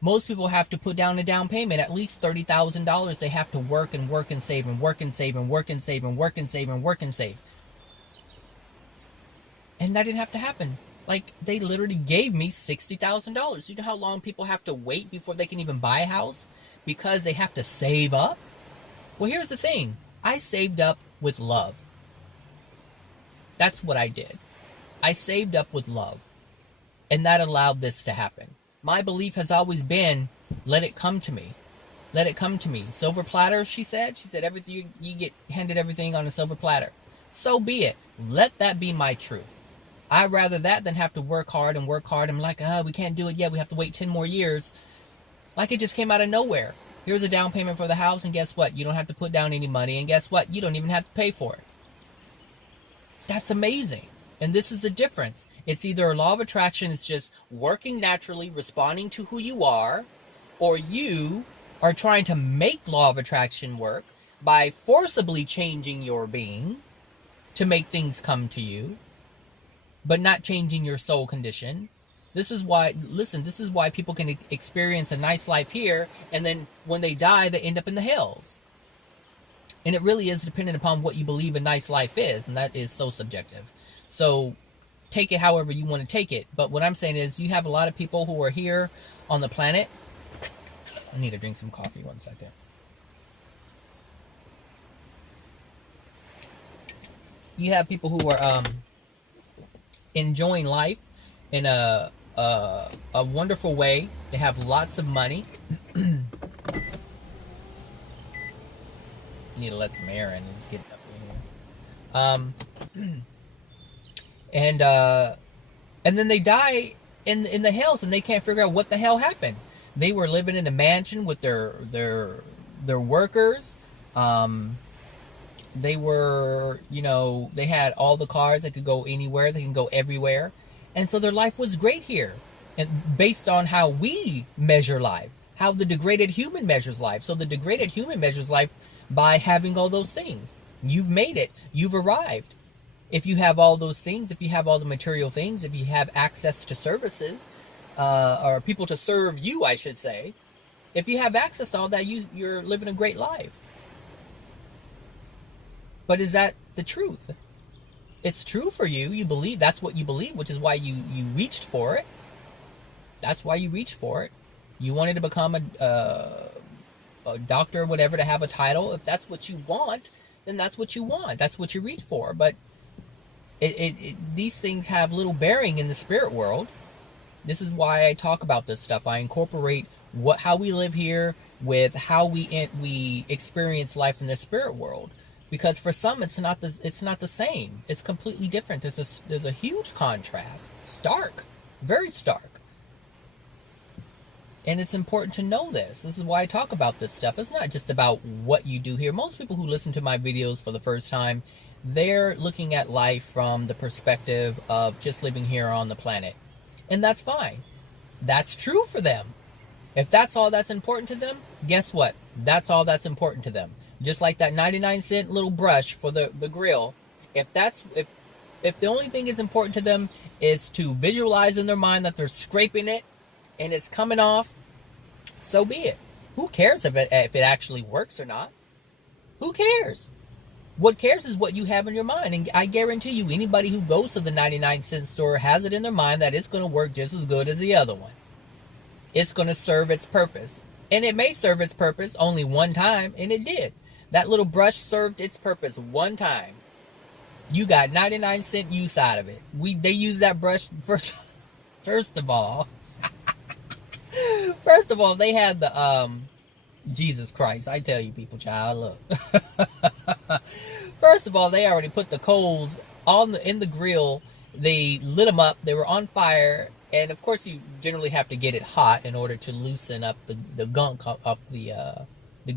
Most people have to put down a down payment, at least $30,000. They have to work and work and save and work and save and work and save and work and save and work and save. And that didn't have to happen. Like, they literally gave me $60,000. You know how long people have to wait before they can even buy a house? Because they have to save up? Well, here's the thing. I saved up with love. That's what I did. I saved up with love. And that allowed this to happen. My belief has always been, let it come to me. Let it come to me. Silver platter, she said. She said, everything, you get handed everything on a silver platter. So be it. Let that be my truth. I'd rather that than have to work hard. I'm like, we can't do it yet. We have to wait 10 more years. Like it just came out of nowhere. Here's a down payment for the house, and guess what? You don't have to put down any money, and guess what? You don't even have to pay for it. That's amazing. And this is the difference. It's either a law of attraction is just working naturally, responding to who you are, or you are trying to make law of attraction work by forcibly changing your being to make things come to you, but not changing your soul condition. This is why people can experience a nice life here, and then when they die, they end up in the hells. And it really is dependent upon what you believe a nice life is, and that is so subjective. So take it however you want to take it. But what I'm saying is you have a lot of people who are here on the planet. I need to drink some coffee, 1 second. You have people who are enjoying life in a wonderful way. They have lots of money. Need to let some air in. It's getting up in here. And then they die in the hells, and they can't figure out what the hell happened. They were living in a mansion with their workers. They were, they had all the cars that could go anywhere. They can go everywhere. And so their life was great here. And based on how we measure life, how the degraded human measures life. So the degraded human measures life by having all those things. You've made it. You've arrived. If you have all those things, if you have all the material things, if you have access to services, or people to serve you, I should say, if you have access to all that, you're living a great life. But is that the truth? It's true for you. You believe that's what you believe, which is why you reached for it. That's why you reached for it. You wanted to become a doctor or whatever, to have a title. If that's what you want, then that's what you want. That's what you reach for. But these things have little bearing in the spirit world. This is why I talk about this stuff. I incorporate how we live here with how we experience life in the spirit world. Because for some, it's not the same. It's completely different. There's a huge contrast. Stark. Very stark. And it's important to know this. This is why I talk about this stuff. It's not just about what you do here. Most people who listen to my videos for the first time, they're looking at life from the perspective of just living here on the planet. And that's fine. That's true for them. If that's all that's important to them, guess what? That's all that's important to them. Just like that 99-cent little brush for the grill. If the only thing is important to them is to visualize in their mind that they're scraping it and it's coming off, so be it. Who cares if it actually works or not? Who cares? What cares is what you have in your mind. And I guarantee you, anybody who goes to the 99-cent store has it in their mind that it's going to work just as good as the other one. It's going to serve its purpose. And it may serve its purpose only one time, and it did. That little brush served its purpose one time. You got 99-cent use out of it. They use that brush first of all. First of all, they had the Jesus Christ, I tell you people, child, look. First of all, they already put the coals in the grill. They lit them up. They were on fire. And of course, you generally have to get it hot in order to loosen up the gunk of the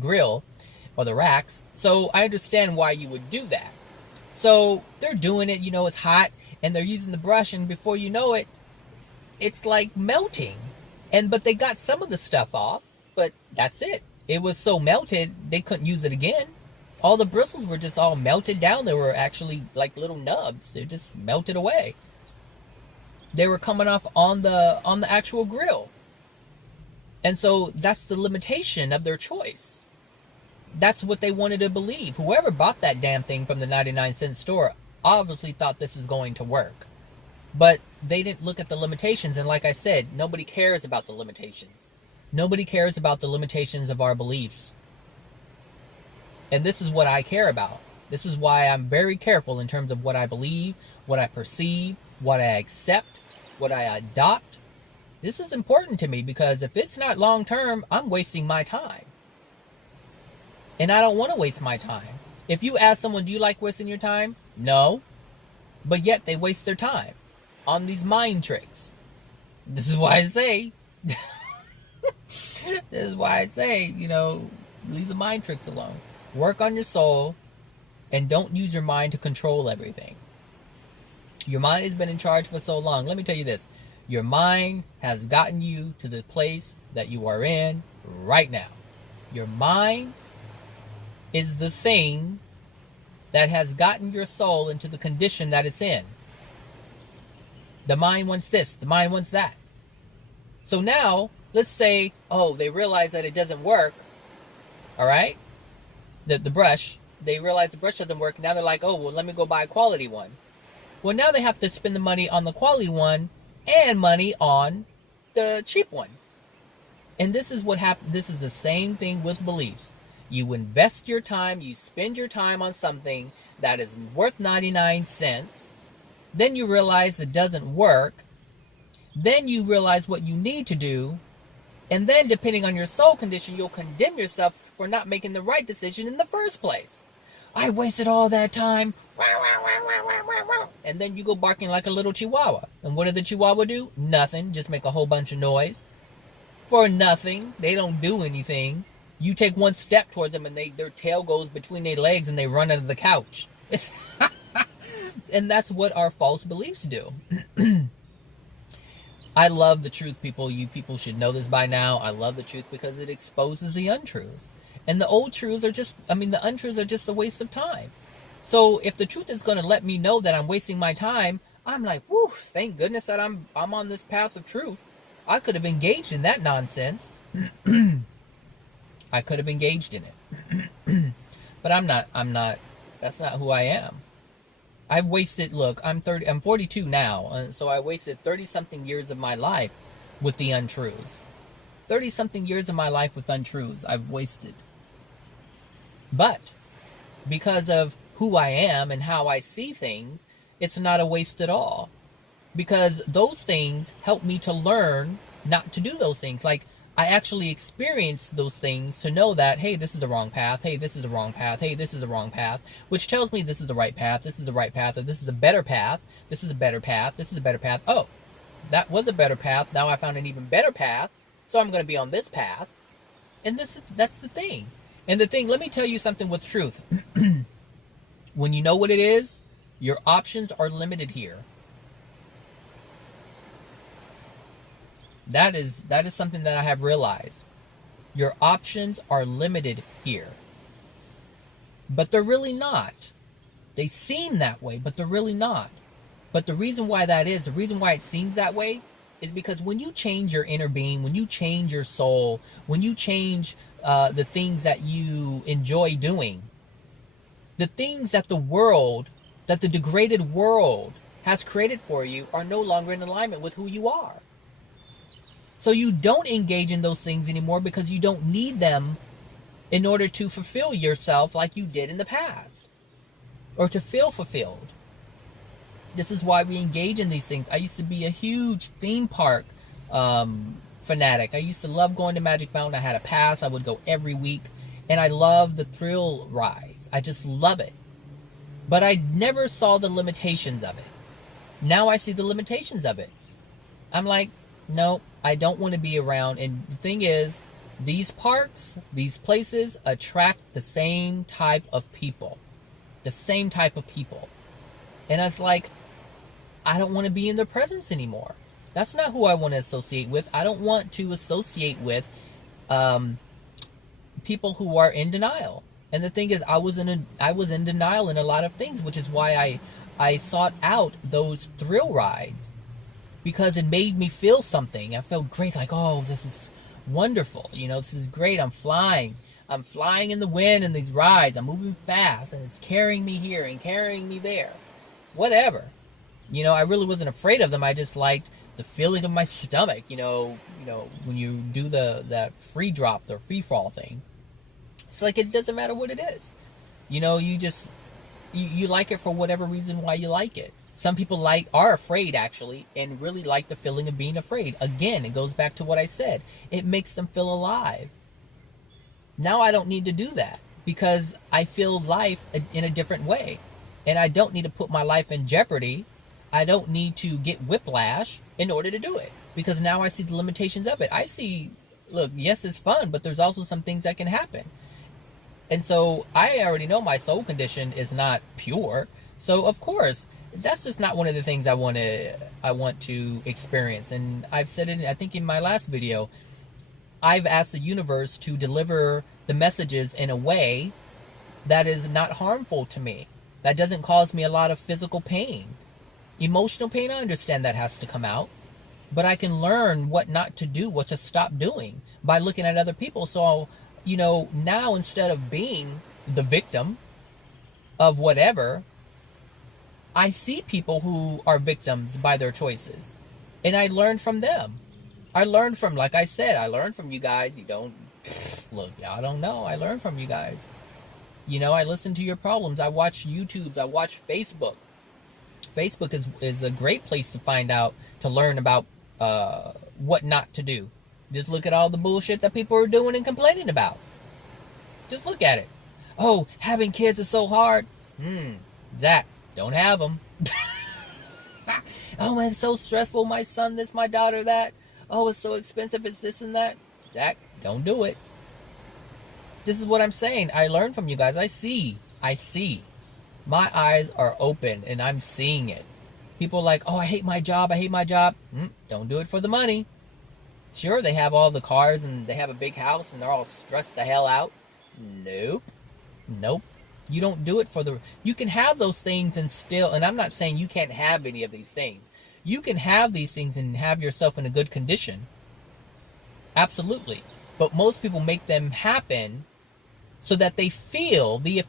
grill or the racks. So I understand why you would do that. So they're doing it, it's hot, and they're using the brush, and before you know it, it's like melting. But they got some of the stuff off, but that's it. It was so melted, they couldn't use it again. All the bristles were just all melted down. They were actually like little nubs. They just melted away. They were coming off on the actual grill. And so that's the limitation of their choice. That's what they wanted to believe. Whoever bought that damn thing from the 99-cent store obviously thought this is going to work. But they didn't look at the limitations. And like I said, nobody cares about the limitations. Nobody cares about the limitations of our beliefs. And this is what I care about. This is why I'm very careful in terms of what I believe, what I perceive, what I accept, what I adopt. This is important to me because if it's not long term, I'm wasting my time. And I don't want to waste my time. If you ask someone, do you like wasting your time? No. But yet they waste their time on these mind tricks. This is why I say, leave the mind tricks alone. Work on your soul and don't use your mind to control everything. Your mind has been in charge for so long. Let me tell you this. Your mind has gotten you to the place that you are in right now. Your mind is the thing that has gotten your soul into the condition that it's in. The mind wants this. The mind wants that. So now, let's say, they realize that it doesn't work. All right? The brush. They realize the brush doesn't work. Now they're like, let me go buy a quality one. Well, now they have to spend the money on the quality one and money on the cheap one. And this is what happens. This is the same thing with beliefs. You invest your time, you spend your time on something that is worth 99 cents. Then you realize it doesn't work. Then you realize what you need to do. And then, depending on your soul condition, you'll condemn yourself for not making the right decision in the first place. I wasted all that time. And then you go barking like a little chihuahua. And what did the chihuahua do? Nothing. Just make a whole bunch of noise. For nothing. They don't do anything. You take one step towards them and their tail goes between their legs and they run under the couch. And that's what our false beliefs do. I love the truth, people. You people should know this by now. I love the truth because it exposes the untruths. And the old truths the untruths are just a waste of time. So if the truth is going to let me know that I'm wasting my time, I'm like, whew, thank goodness that I'm on this path of truth. I could have engaged in that nonsense. I could have engaged in it. But I'm not, that's not who I am. I've wasted, I'm 42 now, and so I wasted 30-something years of my life with the untruths. 30-something years of my life with untruths I've wasted. But because of who I am and how I see things, it's not a waste at all. Because those things help me to learn not to do those things. Like, I actually experienced those things to know that, hey, this is the wrong path. Hey, this is the wrong path. Hey, this is the wrong path. Which tells me this is the right path. This is the right path. Or this is a better path. This is a better path. This is a better path. Oh, that was a better path. Now I found an even better path. So I'm going to be on this path. And that's the thing. And the thing, let me tell you something with truth. When you know what it is, your options are limited here. That is something that I have realized. Your options are limited here. But they're really not. They seem that way, but they're really not. But the reason why that is, the reason why it seems that way, is because when you change your inner being, when you change your soul, when you change the things that you enjoy doing, the things that the degraded world has created for you are no longer in alignment with who you are. So you don't engage in those things anymore because you don't need them in order to fulfill yourself like you did in the past, or to feel fulfilled. This is why we engage in these things. I used to be a huge theme park fanatic. I used to love going to Magic Mountain. I had a pass. I would go every week. And I love the thrill rides. I just love it. But I never saw the limitations of it. Now I see the limitations of it. I'm like, no, I don't want to be around. And the thing is, these parks, these places attract the same type of people. The same type of people. And it's like, I don't want to be in their presence anymore. That's not who I want to associate with. I don't want to associate with people who are in denial. And the thing is, I was in denial in a lot of things, which is why I sought out those thrill rides, because it made me feel something. I felt great, like, oh, this is wonderful. You know, this is great. I'm flying in the wind in these rides. I'm moving fast, and it's carrying me here and carrying me there. Whatever. You know, I really wasn't afraid of them. I just liked the feeling of my stomach, you know, when you do that free drop, the free fall thing. It's like, it doesn't matter what it is. You know, you just, you like it for whatever reason why you like it. Some people are afraid, actually, and really like the feeling of being afraid. Again, it goes back to what I said. It makes them feel alive. Now I don't need to do that because I feel life in a different way. And I don't need to put my life in jeopardy. I don't need to get whiplash in order to do it, because now I see the limitations of it. I see, look, yes, it's fun, but there's also some things that can happen. And so I already know my soul condition is not pure. So of course, that's just not one of the things I want to experience. And I've said it, I think in my last video, I've asked the universe to deliver the messages in a way that is not harmful to me, that doesn't cause me a lot of physical pain. Emotional pain, I understand that has to come out, but I can learn what not to do, what to stop doing by looking at other people. So, you know, now instead of being the victim of whatever, I see people who are victims by their choices, and I learn from them. I learned from, like I said, I learned from you guys. You don't, look, y'all don't know. I learned from you guys. You know, I listen to your problems. I watch YouTubes. I watch Facebook. Facebook is a great place to find out, to learn about what not to do. Just look at all the bullshit that people are doing and complaining about. Just look at it. Oh, having kids is so hard. Zach, don't have them. Oh, man, it's so stressful. My son this, my daughter that. Oh, it's so expensive. It's this and that. Zach, don't do it. This is what I'm saying. I learn from you guys. I see. My eyes are open and I'm seeing it. People are like, oh, I hate my job. Don't do it for the money. Sure, they have all the cars and they have a big house and they're all stressed the hell out. Nope. You don't do it for you can have those things and still, and I'm not saying you can't have any of these things. You can have these things and have yourself in a good condition. Absolutely. But most people make them happen so that they feel the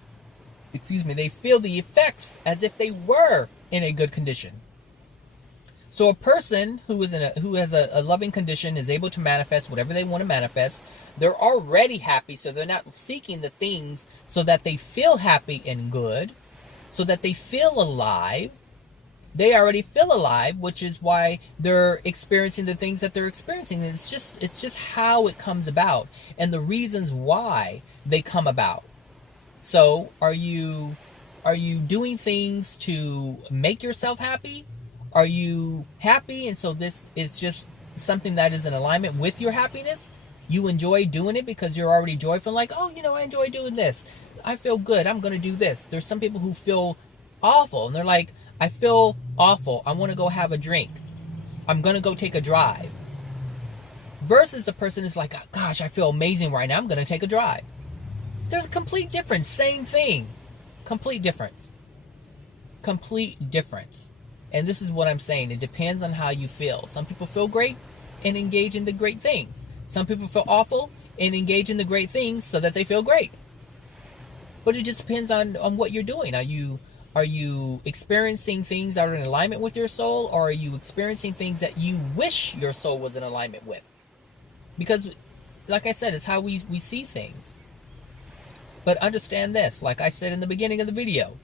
effects as if they were in a good condition. So a person who has a loving condition is able to manifest whatever they want to manifest. They're already happy, so they're not seeking the things so that they feel happy and good, so that they feel alive. They already feel alive, which is why they're experiencing the things that they're experiencing. It's just how it comes about and the reasons why they come about. So are you doing things to make yourself happy? Are you happy and so this is just something that is in alignment with your happiness? You enjoy doing it because you're already joyful, like, oh, I enjoy doing this. I feel good. I'm going to do this. There's some people who feel awful and they're like, I feel awful. I want to go have a drink. I'm going to go take a drive. versus the person is like, gosh, I feel amazing right now, I'm going to take a drive. There's a complete difference. Same thing. Complete difference. Complete difference. And this is what I'm saying. It depends on how you feel. Some people feel great and engage in the great things. Some people feel awful and engage in the great things so that they feel great. But it just depends on what you're doing. Are you experiencing things that are in alignment with your soul, or are you experiencing things that you wish your soul was in alignment with? Because, like I said, it's how we see things. But understand this, like I said in the beginning of the video,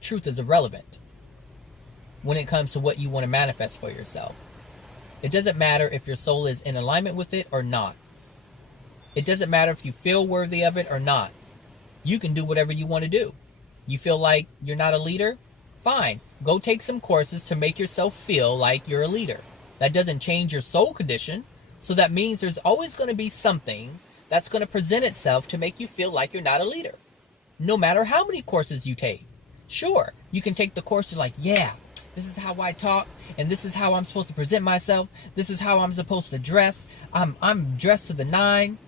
truth is irrelevant when it comes to what you want to manifest for yourself. It doesn't matter if your soul is in alignment with it or not. It doesn't matter if you feel worthy of it or not. You can do whatever you want to do. You feel like you're not a leader? Fine. Go take some courses to make yourself feel like you're a leader. That doesn't change your soul condition. So that means there's always going to be something that's going to present itself to make you feel like you're not a leader. No matter how many courses you take. Sure, you can take the courses like, yeah, this is how I talk, and this is how I'm supposed to present myself. This is how I'm supposed to dress. I'm dressed to the nine.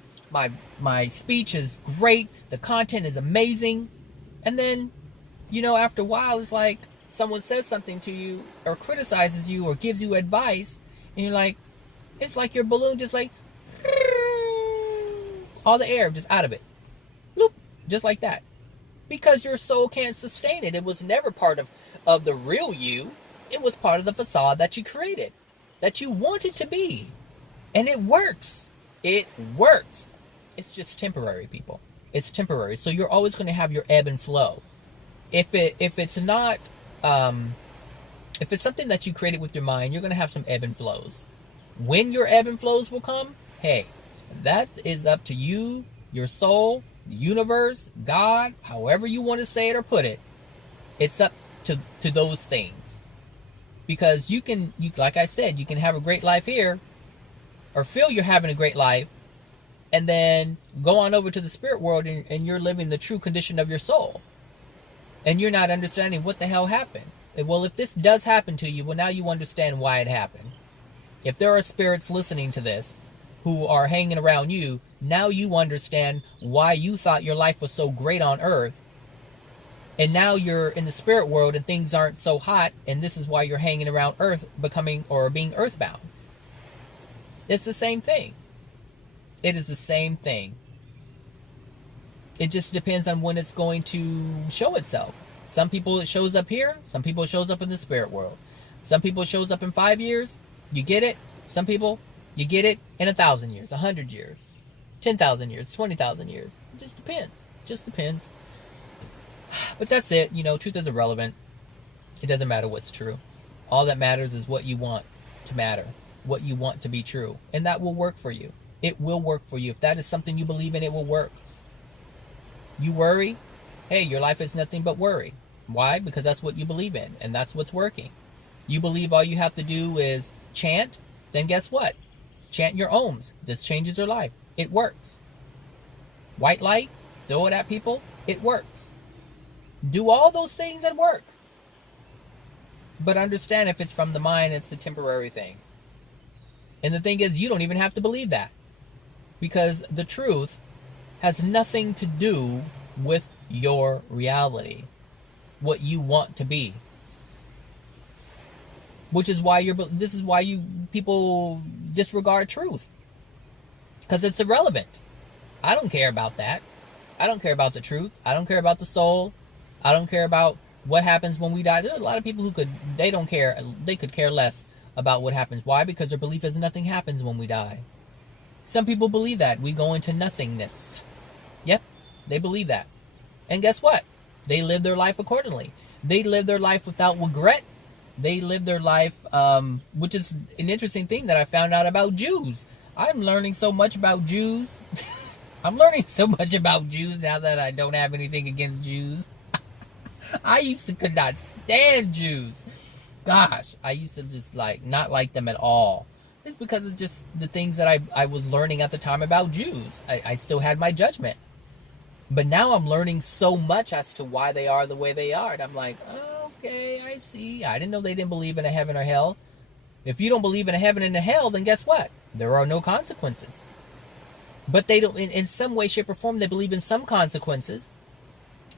My speech is great. The content is amazing. And then, after a while, it's like someone says something to you or criticizes you or gives you advice, and you're like, it's like your balloon just like, all the air just out of it. Bloop, just like that. Because your soul can't sustain it. It was never part of the real you. It was part of the facade that you created, that you wanted to be. And it works. It works. It's just temporary, people. It's temporary. So you're always going to have your ebb and flow. If it's not, if it's something that you created with your mind, you're going to have some ebb and flows. When your ebb and flows will come, hey, that is up to you, your soul, the universe, God, however you want to say it or put it. It's up to those things. Because you like I said, you can have a great life here, or feel you're having a great life, and then go on over to the spirit world and you're living the true condition of your soul. And you're not understanding what the hell happened. Well, if this does happen to you, well, now you understand why it happened. If there are spirits listening to this who are hanging around you, now you understand why you thought your life was so great on earth. And now you're in the spirit world and things aren't so hot, and this is why you're hanging around earth, becoming or being earthbound. It's the same thing. It is the same thing. It just depends on when it's going to show itself. Some people it shows up here. Some people it shows up in the spirit world. Some people it shows up in 5 years. You get it. Some people you get it in 1,000 years, 100 years, 10,000 years, 20,000 years. It just depends. Just depends. But that's it. Truth is irrelevant. It doesn't matter what's true. All that matters is what you want to matter, what you want to be true, and that will work for you. It will work for you. If that is something you believe in, it will work. You worry, hey, your life is nothing but worry. Why? Because that's what you believe in, and that's what's working. You believe all you have to do is chant, then guess what? Chant your ohms. This changes your life. It works. White light, throw it at people, it works. Do all those things and work. But understand, if it's from the mind, it's a temporary thing. And the thing is, you don't even have to believe that. Because the truth has nothing to do with your reality. What you want to be. Which is why this is why people disregard truth. Because it's irrelevant. I don't care about that. I don't care about the truth. I don't care about the soul. I don't care about what happens when we die. There are a lot of people who they don't care. They could care less about what happens. Why? Because their belief is nothing happens when we die. Some people believe that. We go into nothingness. Yep, they believe that. And guess what? They live their life accordingly. They live their life without regret. They live their life, which is an interesting thing that I found out about Jews. I'm learning so much about Jews. I'm learning so much about Jews now that I don't have anything against Jews. I could not stand Jews. Gosh, I used to just not like them at all. It's because of just the things that I was learning at the time about Jews. I still had my judgment. But now I'm learning so much as to why they are the way they are. And I'm like, oh, okay, I see. I didn't know they didn't believe in a heaven or hell. If you don't believe in a heaven and a hell, then guess what? There are no consequences. But they don't, in some way, shape, or form, they believe in some consequences.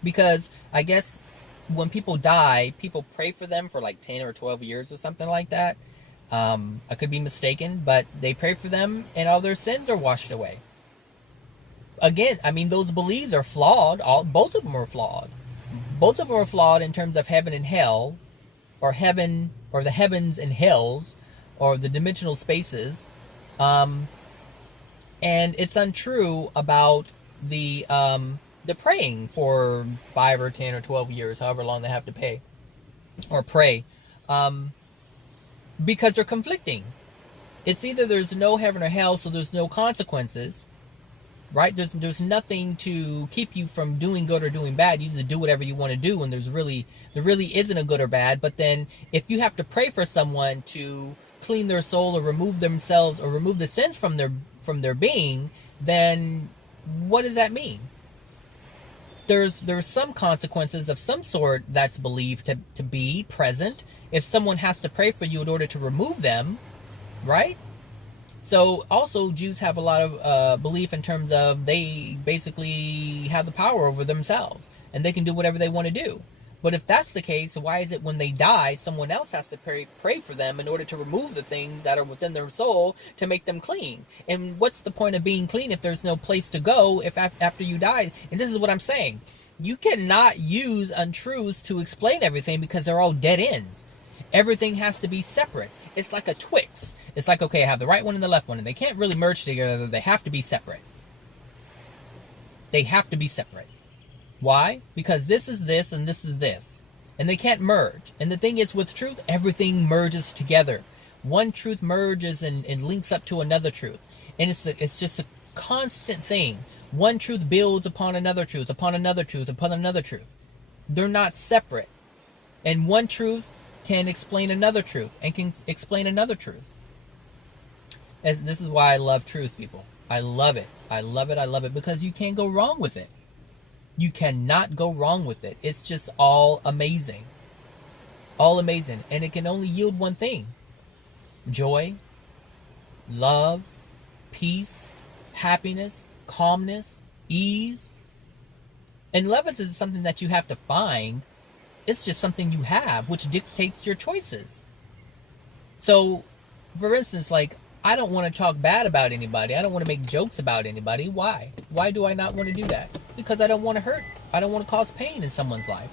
Because I guess when people die, people pray for them for like 10 or 12 years or something like that. I could be mistaken, but they pray for them and all their sins are washed away. Again, I mean, those beliefs are flawed. Both of them are flawed. Both of them are flawed in terms of heaven and hell, or heaven, or the heavens and hells, or the dimensional spaces. And it's untrue about the praying for 5 or 10 or 12 years, however long they have to pay or pray, because they're conflicting. It's either there's no heaven or hell, so there's no consequences, right? There's nothing to keep you from doing good or doing bad. You just do whatever you want to do, and there really isn't a good or bad. But then if you have to pray for someone to clean their soul or remove themselves or remove the sins from their being, then what does that mean? There's some consequences of some sort that's believed to be present if someone has to pray for you in order to remove them, right? So also Jews have a lot of belief in terms of they basically have the power over themselves and they can do whatever they want to do. But if that's the case, why is it when they die, someone else has to pray for them in order to remove the things that are within their soul to make them clean? And what's the point of being clean if there's no place to go if after you die? And this is what I'm saying. You cannot use untruths to explain everything because they're all dead ends. Everything has to be separate. It's like a Twix. It's like, okay, I have the right one and the left one, and they can't really merge together. They have to be separate. They have to be separate. Why? Because this is this and this is this. And they can't merge. And the thing is, with truth, everything merges together. One truth merges and links up to another truth. And it's just a constant thing. One truth builds upon another truth, upon another truth, upon another truth. They're not separate. And one truth can explain another truth and can explain another truth. This is why I love truth, people. I love it. I love it. I love it because you can't go wrong with it. You cannot go wrong with it. It's just all amazing. All amazing. And it can only yield one thing. Joy, love, peace, happiness, calmness, ease. And love is something that you have to find. It's just something you have, which dictates your choices. So, for instance, like, I don't want to talk bad about anybody. I don't want to make jokes about anybody. Why? Why do I not want to do that? Because I don't want to hurt. I don't want to cause pain in someone's life.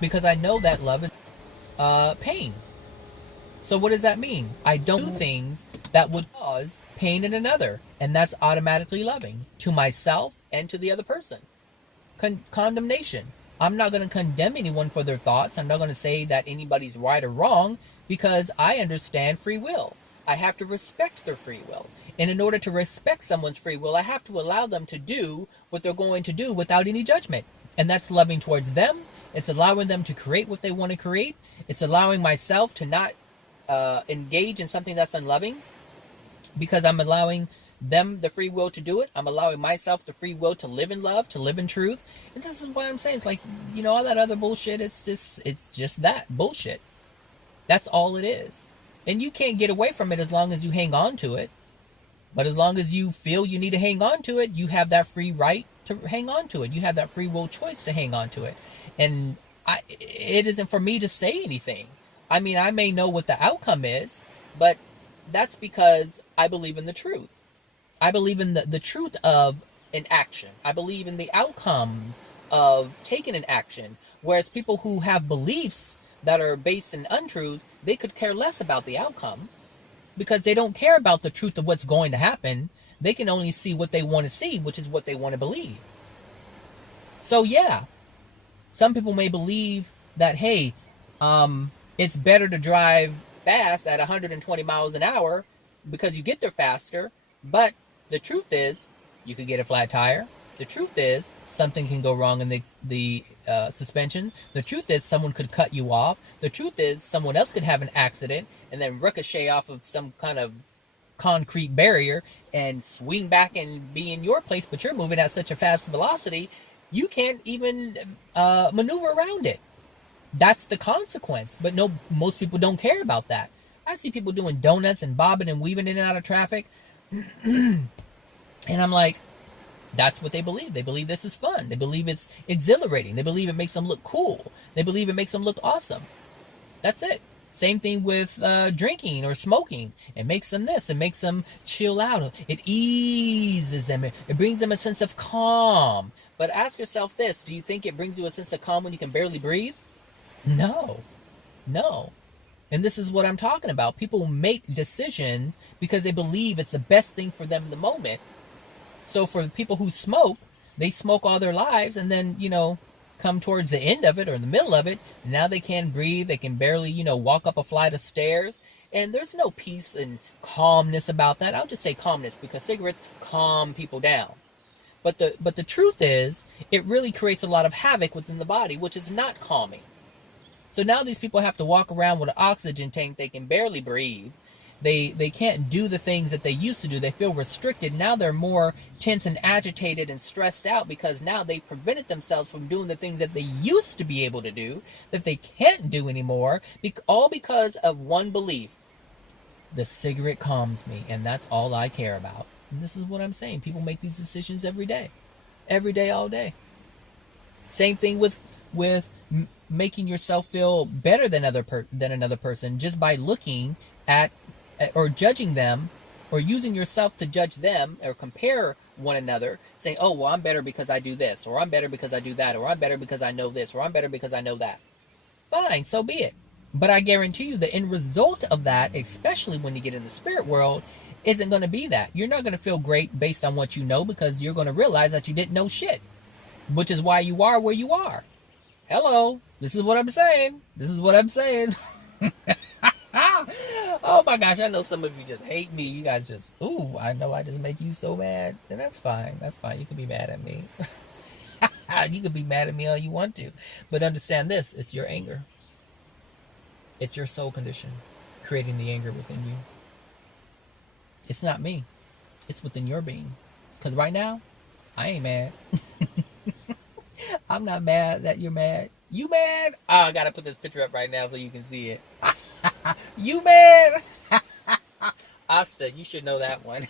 Because I know that love is pain. So what does that mean? I don't do things that would cause pain in another. And that's automatically loving to myself and to the other person. Condemnation. I'm not going to condemn anyone for their thoughts. I'm not going to say that anybody's right or wrong because I understand free will. I have to respect their free will. And in order to respect someone's free will, I have to allow them to do what they're going to do without any judgment. And that's loving towards them. It's allowing them to create what they want to create. It's allowing myself to not engage in something that's unloving because I'm allowing them the free will to do it. I'm allowing myself the free will to live in love, to live in truth. And this is what I'm saying. It's like, all that other bullshit, it's just that bullshit. That's all it is. And you can't get away from it as long as you hang on to it. But as long as you feel you need to hang on to it, you have that free right to hang on to it. You have that free will choice to hang on to it. And it isn't for me to say anything. I mean, I may know what the outcome is, but that's because I believe in the truth. I believe in the truth of an action. I believe in the outcomes of taking an action. Whereas people who have beliefs that are based in untruths, they could care less about the outcome because they don't care about the truth of what's going to happen. They can only see what they want to see, which is what they want to believe. So yeah, some people may believe that, hey, it's better to drive fast at 120 miles an hour because you get there faster. But the truth is, you could get a flat tire. The truth is, something can go wrong in the suspension. The truth is, someone could cut you off. The truth is, someone else could have an accident and then ricochet off of some kind of concrete barrier and swing back and be in your place, but you're moving at such a fast velocity, you can't even maneuver around it. That's the consequence. But no, most people don't care about that. I see people doing donuts and bobbing and weaving in and out of traffic. And I'm like, that's what they believe. They believe this is fun. They believe it's exhilarating. They believe it makes them look cool. They believe it makes them look awesome. That's it. Same thing with drinking or smoking. It makes them this. It makes them chill out. It eases them. It brings them a sense of calm. But ask yourself this. Do you think it brings you a sense of calm when you can barely breathe? No. No. And this is what I'm talking about. People make decisions because they believe it's the best thing for them in the moment. So for people who smoke, they smoke all their lives, and then, come towards the end of it or the middle of it, now they can't breathe. They can barely, walk up a flight of stairs. And there's no peace and calmness about that. I'll just say calmness because cigarettes calm people down. But the truth is, it really creates a lot of havoc within the body, which is not calming. So now these people have to walk around with an oxygen tank. They can barely breathe. They can't do the things that they used to do. They feel restricted. Now they're more tense and agitated and stressed out because now they prevented themselves from doing the things that they used to be able to do that they can't do anymore, all because of one belief. The cigarette calms me, and that's all I care about. And this is what I'm saying. People make these decisions every day, all day. Same thing with making yourself feel better than another person just by looking at or judging them, or using yourself to judge them or compare one another, saying, oh, well, I'm better because I do this, or I'm better because I do that, or I'm better because I know this, or I'm better because I know that. Fine, so be it. But I guarantee you the end result of that, especially when you get in the spirit world, isn't going to be that. You're not going to feel great based on what you know, because you're going to realize that you didn't know shit, which is why you are where you are. Hello, this is what I'm saying. Oh my gosh, I know some of you just hate me. You guys just, I know I just make you so mad. And that's fine. You can be mad at me. You can be mad at me all you want to. But understand this, it's your anger. It's your soul condition creating the anger within you. It's not me. It's within your being. Because right now, I ain't mad. I'm not mad that you're mad. You mad? Oh, I gotta put this picture up right now so you can see it. You mad? Asta, you should know that one.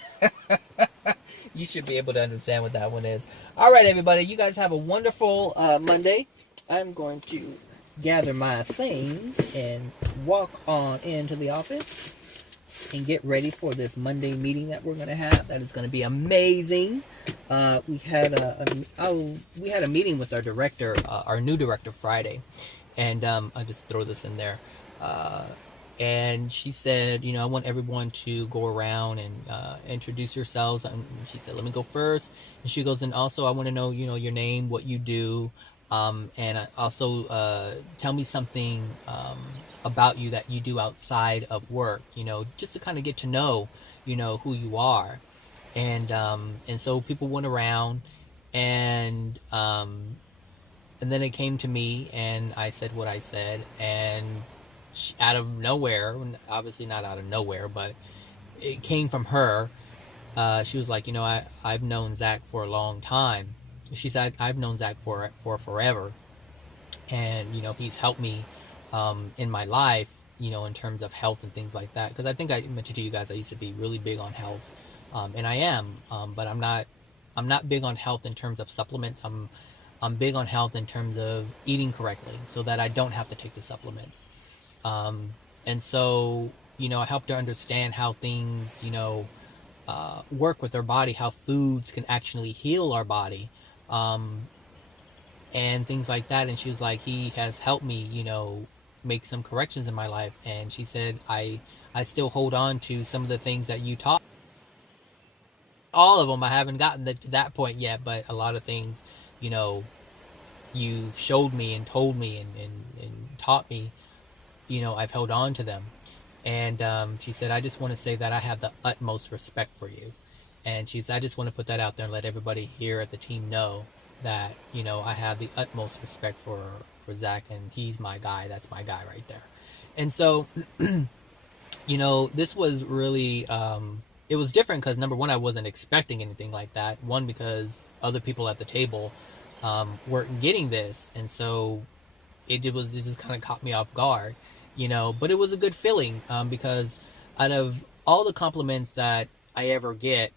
You should be able to understand what that one is. All right, everybody. You guys have a wonderful Monday. I'm going to gather my things and walk on into the office and get ready for this Monday meeting that we're going to have. That is going to be amazing. We had a meeting with our director, our new director, Friday, and I'll just throw this in there. And she said, I want everyone to go around and introduce yourselves. And she said, let me go first. And she goes, and also I want to know, your name, what you do, and also tell me something about you that you do outside of work, just to kind of get to know, who you are. And so people went around, and then it came to me, and I said what I said, and out of nowhere, obviously not out of nowhere, but it came from her. She was like, I've known Zach for a long time. She said, I've known Zach for forever, and he's helped me in my life, in terms of health and things like that. Because I think I mentioned to you guys I used to be really big on health, and I am, but I'm not big on health in terms of supplements. I'm big on health in terms of eating correctly, so that I don't have to take the supplements. And so, I helped her understand how things, work with our body, how foods can actually heal our body, and things like that. And she was like, he has helped me, make some corrections in my life. And she said, I still hold on to some of the things that you taught. All of them, I haven't gotten to that point yet, but a lot of things, you've showed me and told me and taught me, I've held on to them. And she said, I just want to say that I have the utmost respect for you. And she said, I just want to put that out there and let everybody here at the team know that, I have the utmost respect for Zach, and he's my guy. That's my guy right there. And so, this was really, it was different because, number one, I wasn't expecting anything like that. One, because other people at the table weren't getting this. And so this just kind of caught me off guard. But it was a good feeling, because out of all the compliments that I ever get,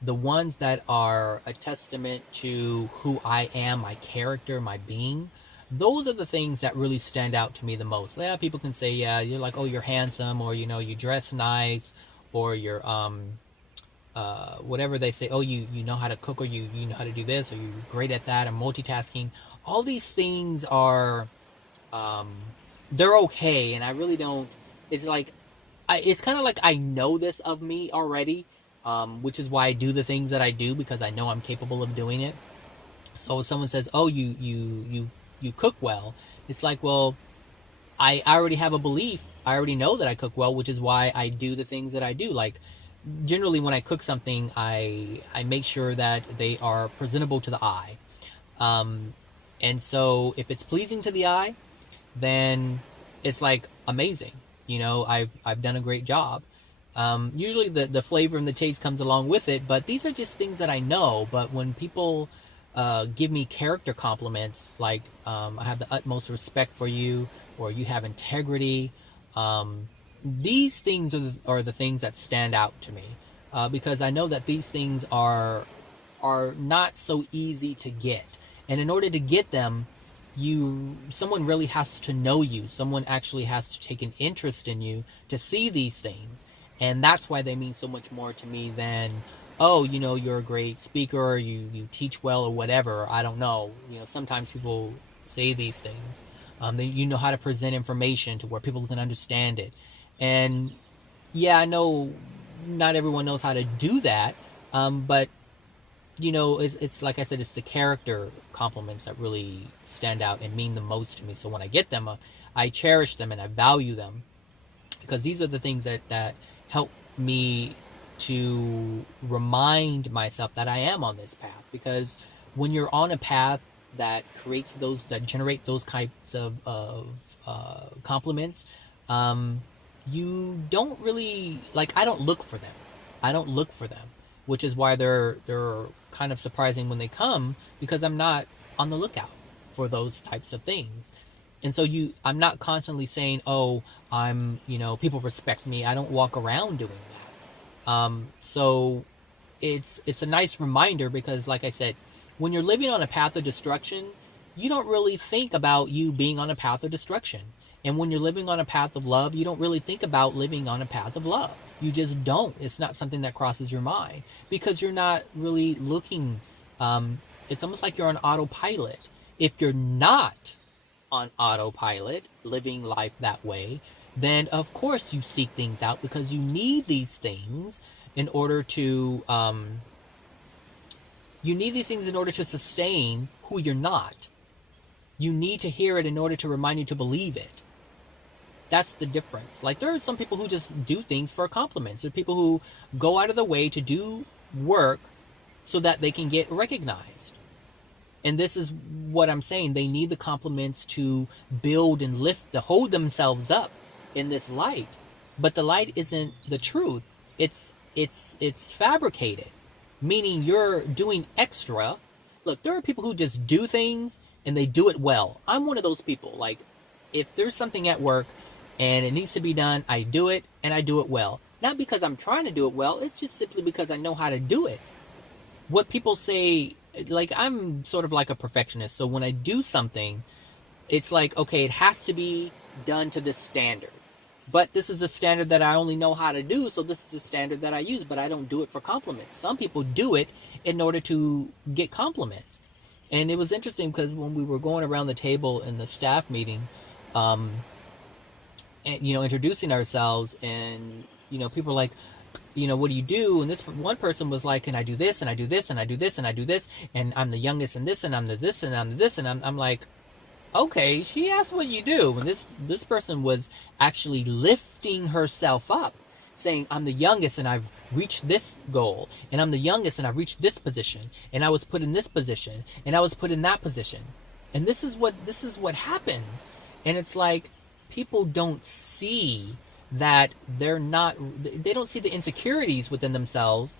the ones that are a testament to who I am, my character, my being, those are the things that really stand out to me the most. Yeah, people can say, yeah, you're like, oh, you're handsome, or you dress nice, or you're whatever they say. Oh, you know how to cook, or you know how to do this, or you're great at that, and multitasking. All these things are, they're okay, and I really don't. It's like, it's kind of like I know this of me already, which is why I do the things that I do, because I know I'm capable of doing it. So if someone says, "Oh, you cook well," it's like, well, I already have a belief. I already know that I cook well, which is why I do the things that I do. Like, generally, when I cook something, I make sure that they are presentable to the eye. Um, and so, if it's pleasing to the eye, then it's like amazing. I've done a great job. Usually the flavor and the taste comes along with it, but these are just things that I know. But when people give me character compliments, like, I have the utmost respect for you, or you have integrity, these things are the things that stand out to me, because I know that these things are not so easy to get, and in order to get them, someone really has to know you. Someone actually has to take an interest in you to see these things, and that's why they mean so much more to me than, oh, you're a great speaker, or you teach well, or whatever. I don't know. Sometimes people say these things. You know how to present information to where people can understand it, and yeah, I know not everyone knows how to do that, but it's like I said, it's the character compliments that really stand out and mean the most to me. So when I get them, I cherish them and I value them, because these are the things that help me to remind myself that I am on this path. Because when you're on a path that generate those types of compliments, you don't really, like, I don't look for them, which is why they're kind of surprising when they come, because I'm not on the lookout for those types of things. And so I'm not constantly saying, oh, people respect me. I don't walk around doing that. So it's a nice reminder, because like I said, when you're living on a path of destruction, you don't really think about you being on a path of destruction. And when you're living on a path of love, you don't really think about living on a path of love. You just don't. It's not something that crosses your mind, because you're not really looking. It's almost like you're on autopilot. If you're not on autopilot, living life that way, then of course you seek things out, because you need these things in order to sustain who you're not. You need to hear it in order to remind you to believe it. That's the difference. Like, there are some people who just do things for compliments. There are people who go out of the way to do work so that they can get recognized. And this is what I'm saying. They need the compliments to build and hold themselves up in this light. But the light isn't the truth. It's fabricated, meaning you're doing extra. Look, there are people who just do things and they do it well. I'm one of those people. Like, if there's something at work and it needs to be done, I do it, and I do it well. Not because I'm trying to do it well, it's just simply because I know how to do it. What people say, like, I'm sort of like a perfectionist, so when I do something, it's like, okay, it has to be done to this standard. But this is a standard that I only know how to do, so this is the standard that I use, but I don't do it for compliments. Some people do it in order to get compliments. And it was interesting, because when we were going around the table in the staff meeting, and, introducing ourselves, and, people are like, what do you do? And this one person was like, and I do this, and I do this, and I do this, and I do this, and I'm the youngest in this, and I'm the this, and I'm the this, and I'm like, okay, she asked what you do. And this person was actually lifting herself up, saying, I'm the youngest, and I've reached this goal, and I'm the youngest, and I've reached this position, and I was put in this position, and I was put in that position. And this is what happens. And it's like, people don't see that they don't see the insecurities within themselves,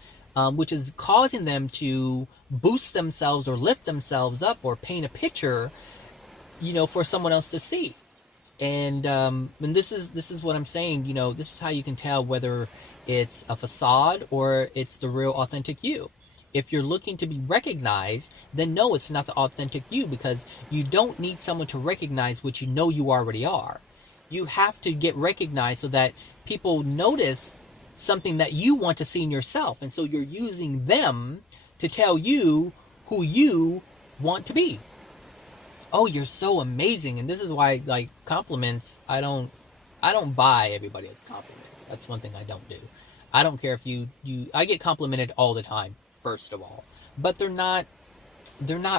which is causing them to boost themselves or lift themselves up or paint a picture, for someone else to see. And this is what I'm saying. You know, this is how you can tell whether it's a facade or it's the real authentic you. If you're looking to be recognized, then no, it's not the authentic you, because you don't need someone to recognize what you know you already are. You have to get recognized so that people notice something that you want to see in yourself. And so you're using them to tell you who you want to be. Oh, you're so amazing. And this is why, like, compliments, I don't buy everybody as compliments. That's one thing I don't do. I don't care if I get complimented all the time, first of all, but they're not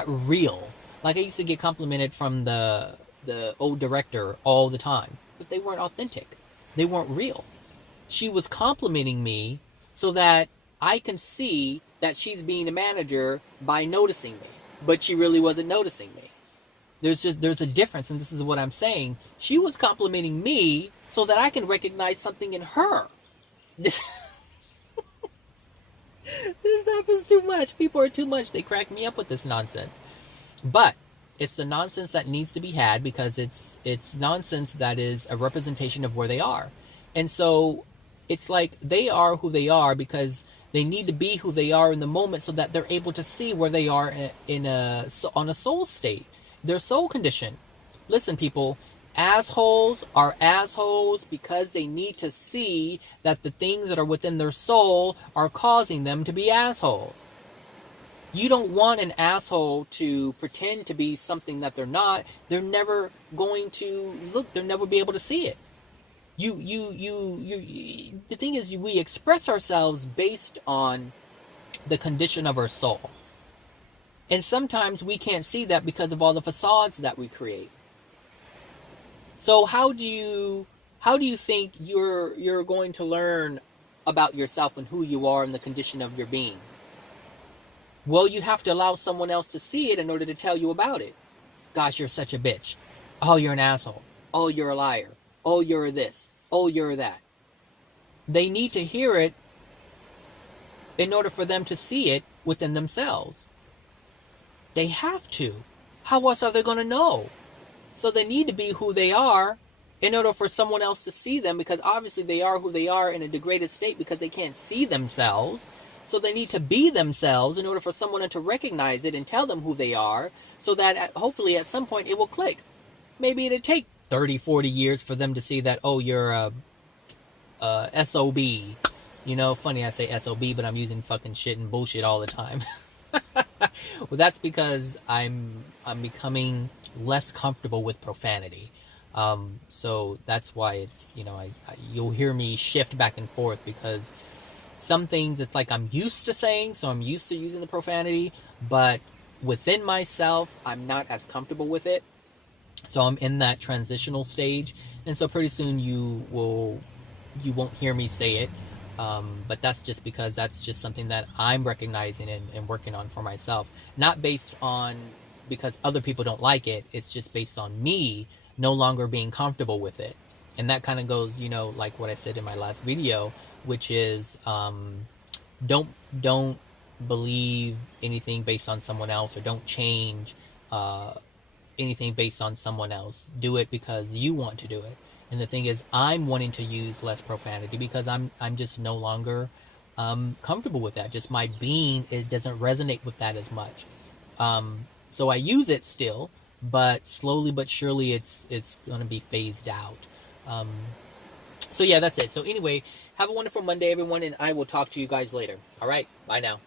real. Like, I used to get complimented from the old director all the time, but they weren't authentic. They weren't real. She was complimenting me so that I can see that she's being a manager by noticing me, but she really wasn't noticing me. There's a difference, and this is what I'm saying. She was complimenting me so that I can recognize something in her. This stuff is too much. People are too much. They crack me up with this nonsense. But it's the nonsense that needs to be had, because it's nonsense that is a representation of where they are. And so it's like they are who they are because they need to be who they are in the moment, so that they're able to see where they are on a soul state, their soul condition. Listen, people, assholes are assholes because they need to see that the things that are within their soul are causing them to be assholes. You don't want an asshole to pretend to be something that they're not. They're never going to look. They'll never be able to see it. The thing is, we express ourselves based on the condition of our soul. And sometimes we can't see that because of all the facades that we create. So how do you think you're going to learn about yourself and who you are and the condition of your being? Well, you have to allow someone else to see it in order to tell you about it. Gosh, you're such a bitch. Oh, you're an asshole. Oh, you're a liar. Oh, you're this. Oh, you're that. They need to hear it in order for them to see it within themselves. They have to. How else are they going to know? So they need to be who they are in order for someone else to see them, because obviously they are who they are in a degraded state because they can't see themselves. So they need to be themselves in order for someone to recognize it and tell them who they are, so that hopefully at some point it will click. Maybe it'll take 30, 40 years for them to see that, oh, you're a SOB. You know, funny I say SOB, but I'm using fucking shit and bullshit all the time. Well, that's because I'm becoming less comfortable with profanity. So that's why it's, you know, you'll hear me shift back and forth, because some things it's like I'm used to saying, so I'm used to using the profanity, but within myself, I'm not as comfortable with it. So I'm in that transitional stage, and so pretty soon you won't hear me say it. But that's just because that's just something that I'm recognizing and working on for myself. Not based on because other people don't like it. It's just based on me no longer being comfortable with it. And that kind of goes, you know, like what I said in my last video, which is don't believe anything based on someone else, or don't change anything based on someone else. Do it because you want to do it. And the thing is, I'm wanting to use less profanity because I'm just no longer comfortable with that. Just my being, it doesn't resonate with that as much. So I use it still, but slowly but surely it's going to be phased out. So yeah, that's it. So anyway, have a wonderful Monday, everyone, and I will talk to you guys later. All right, bye now.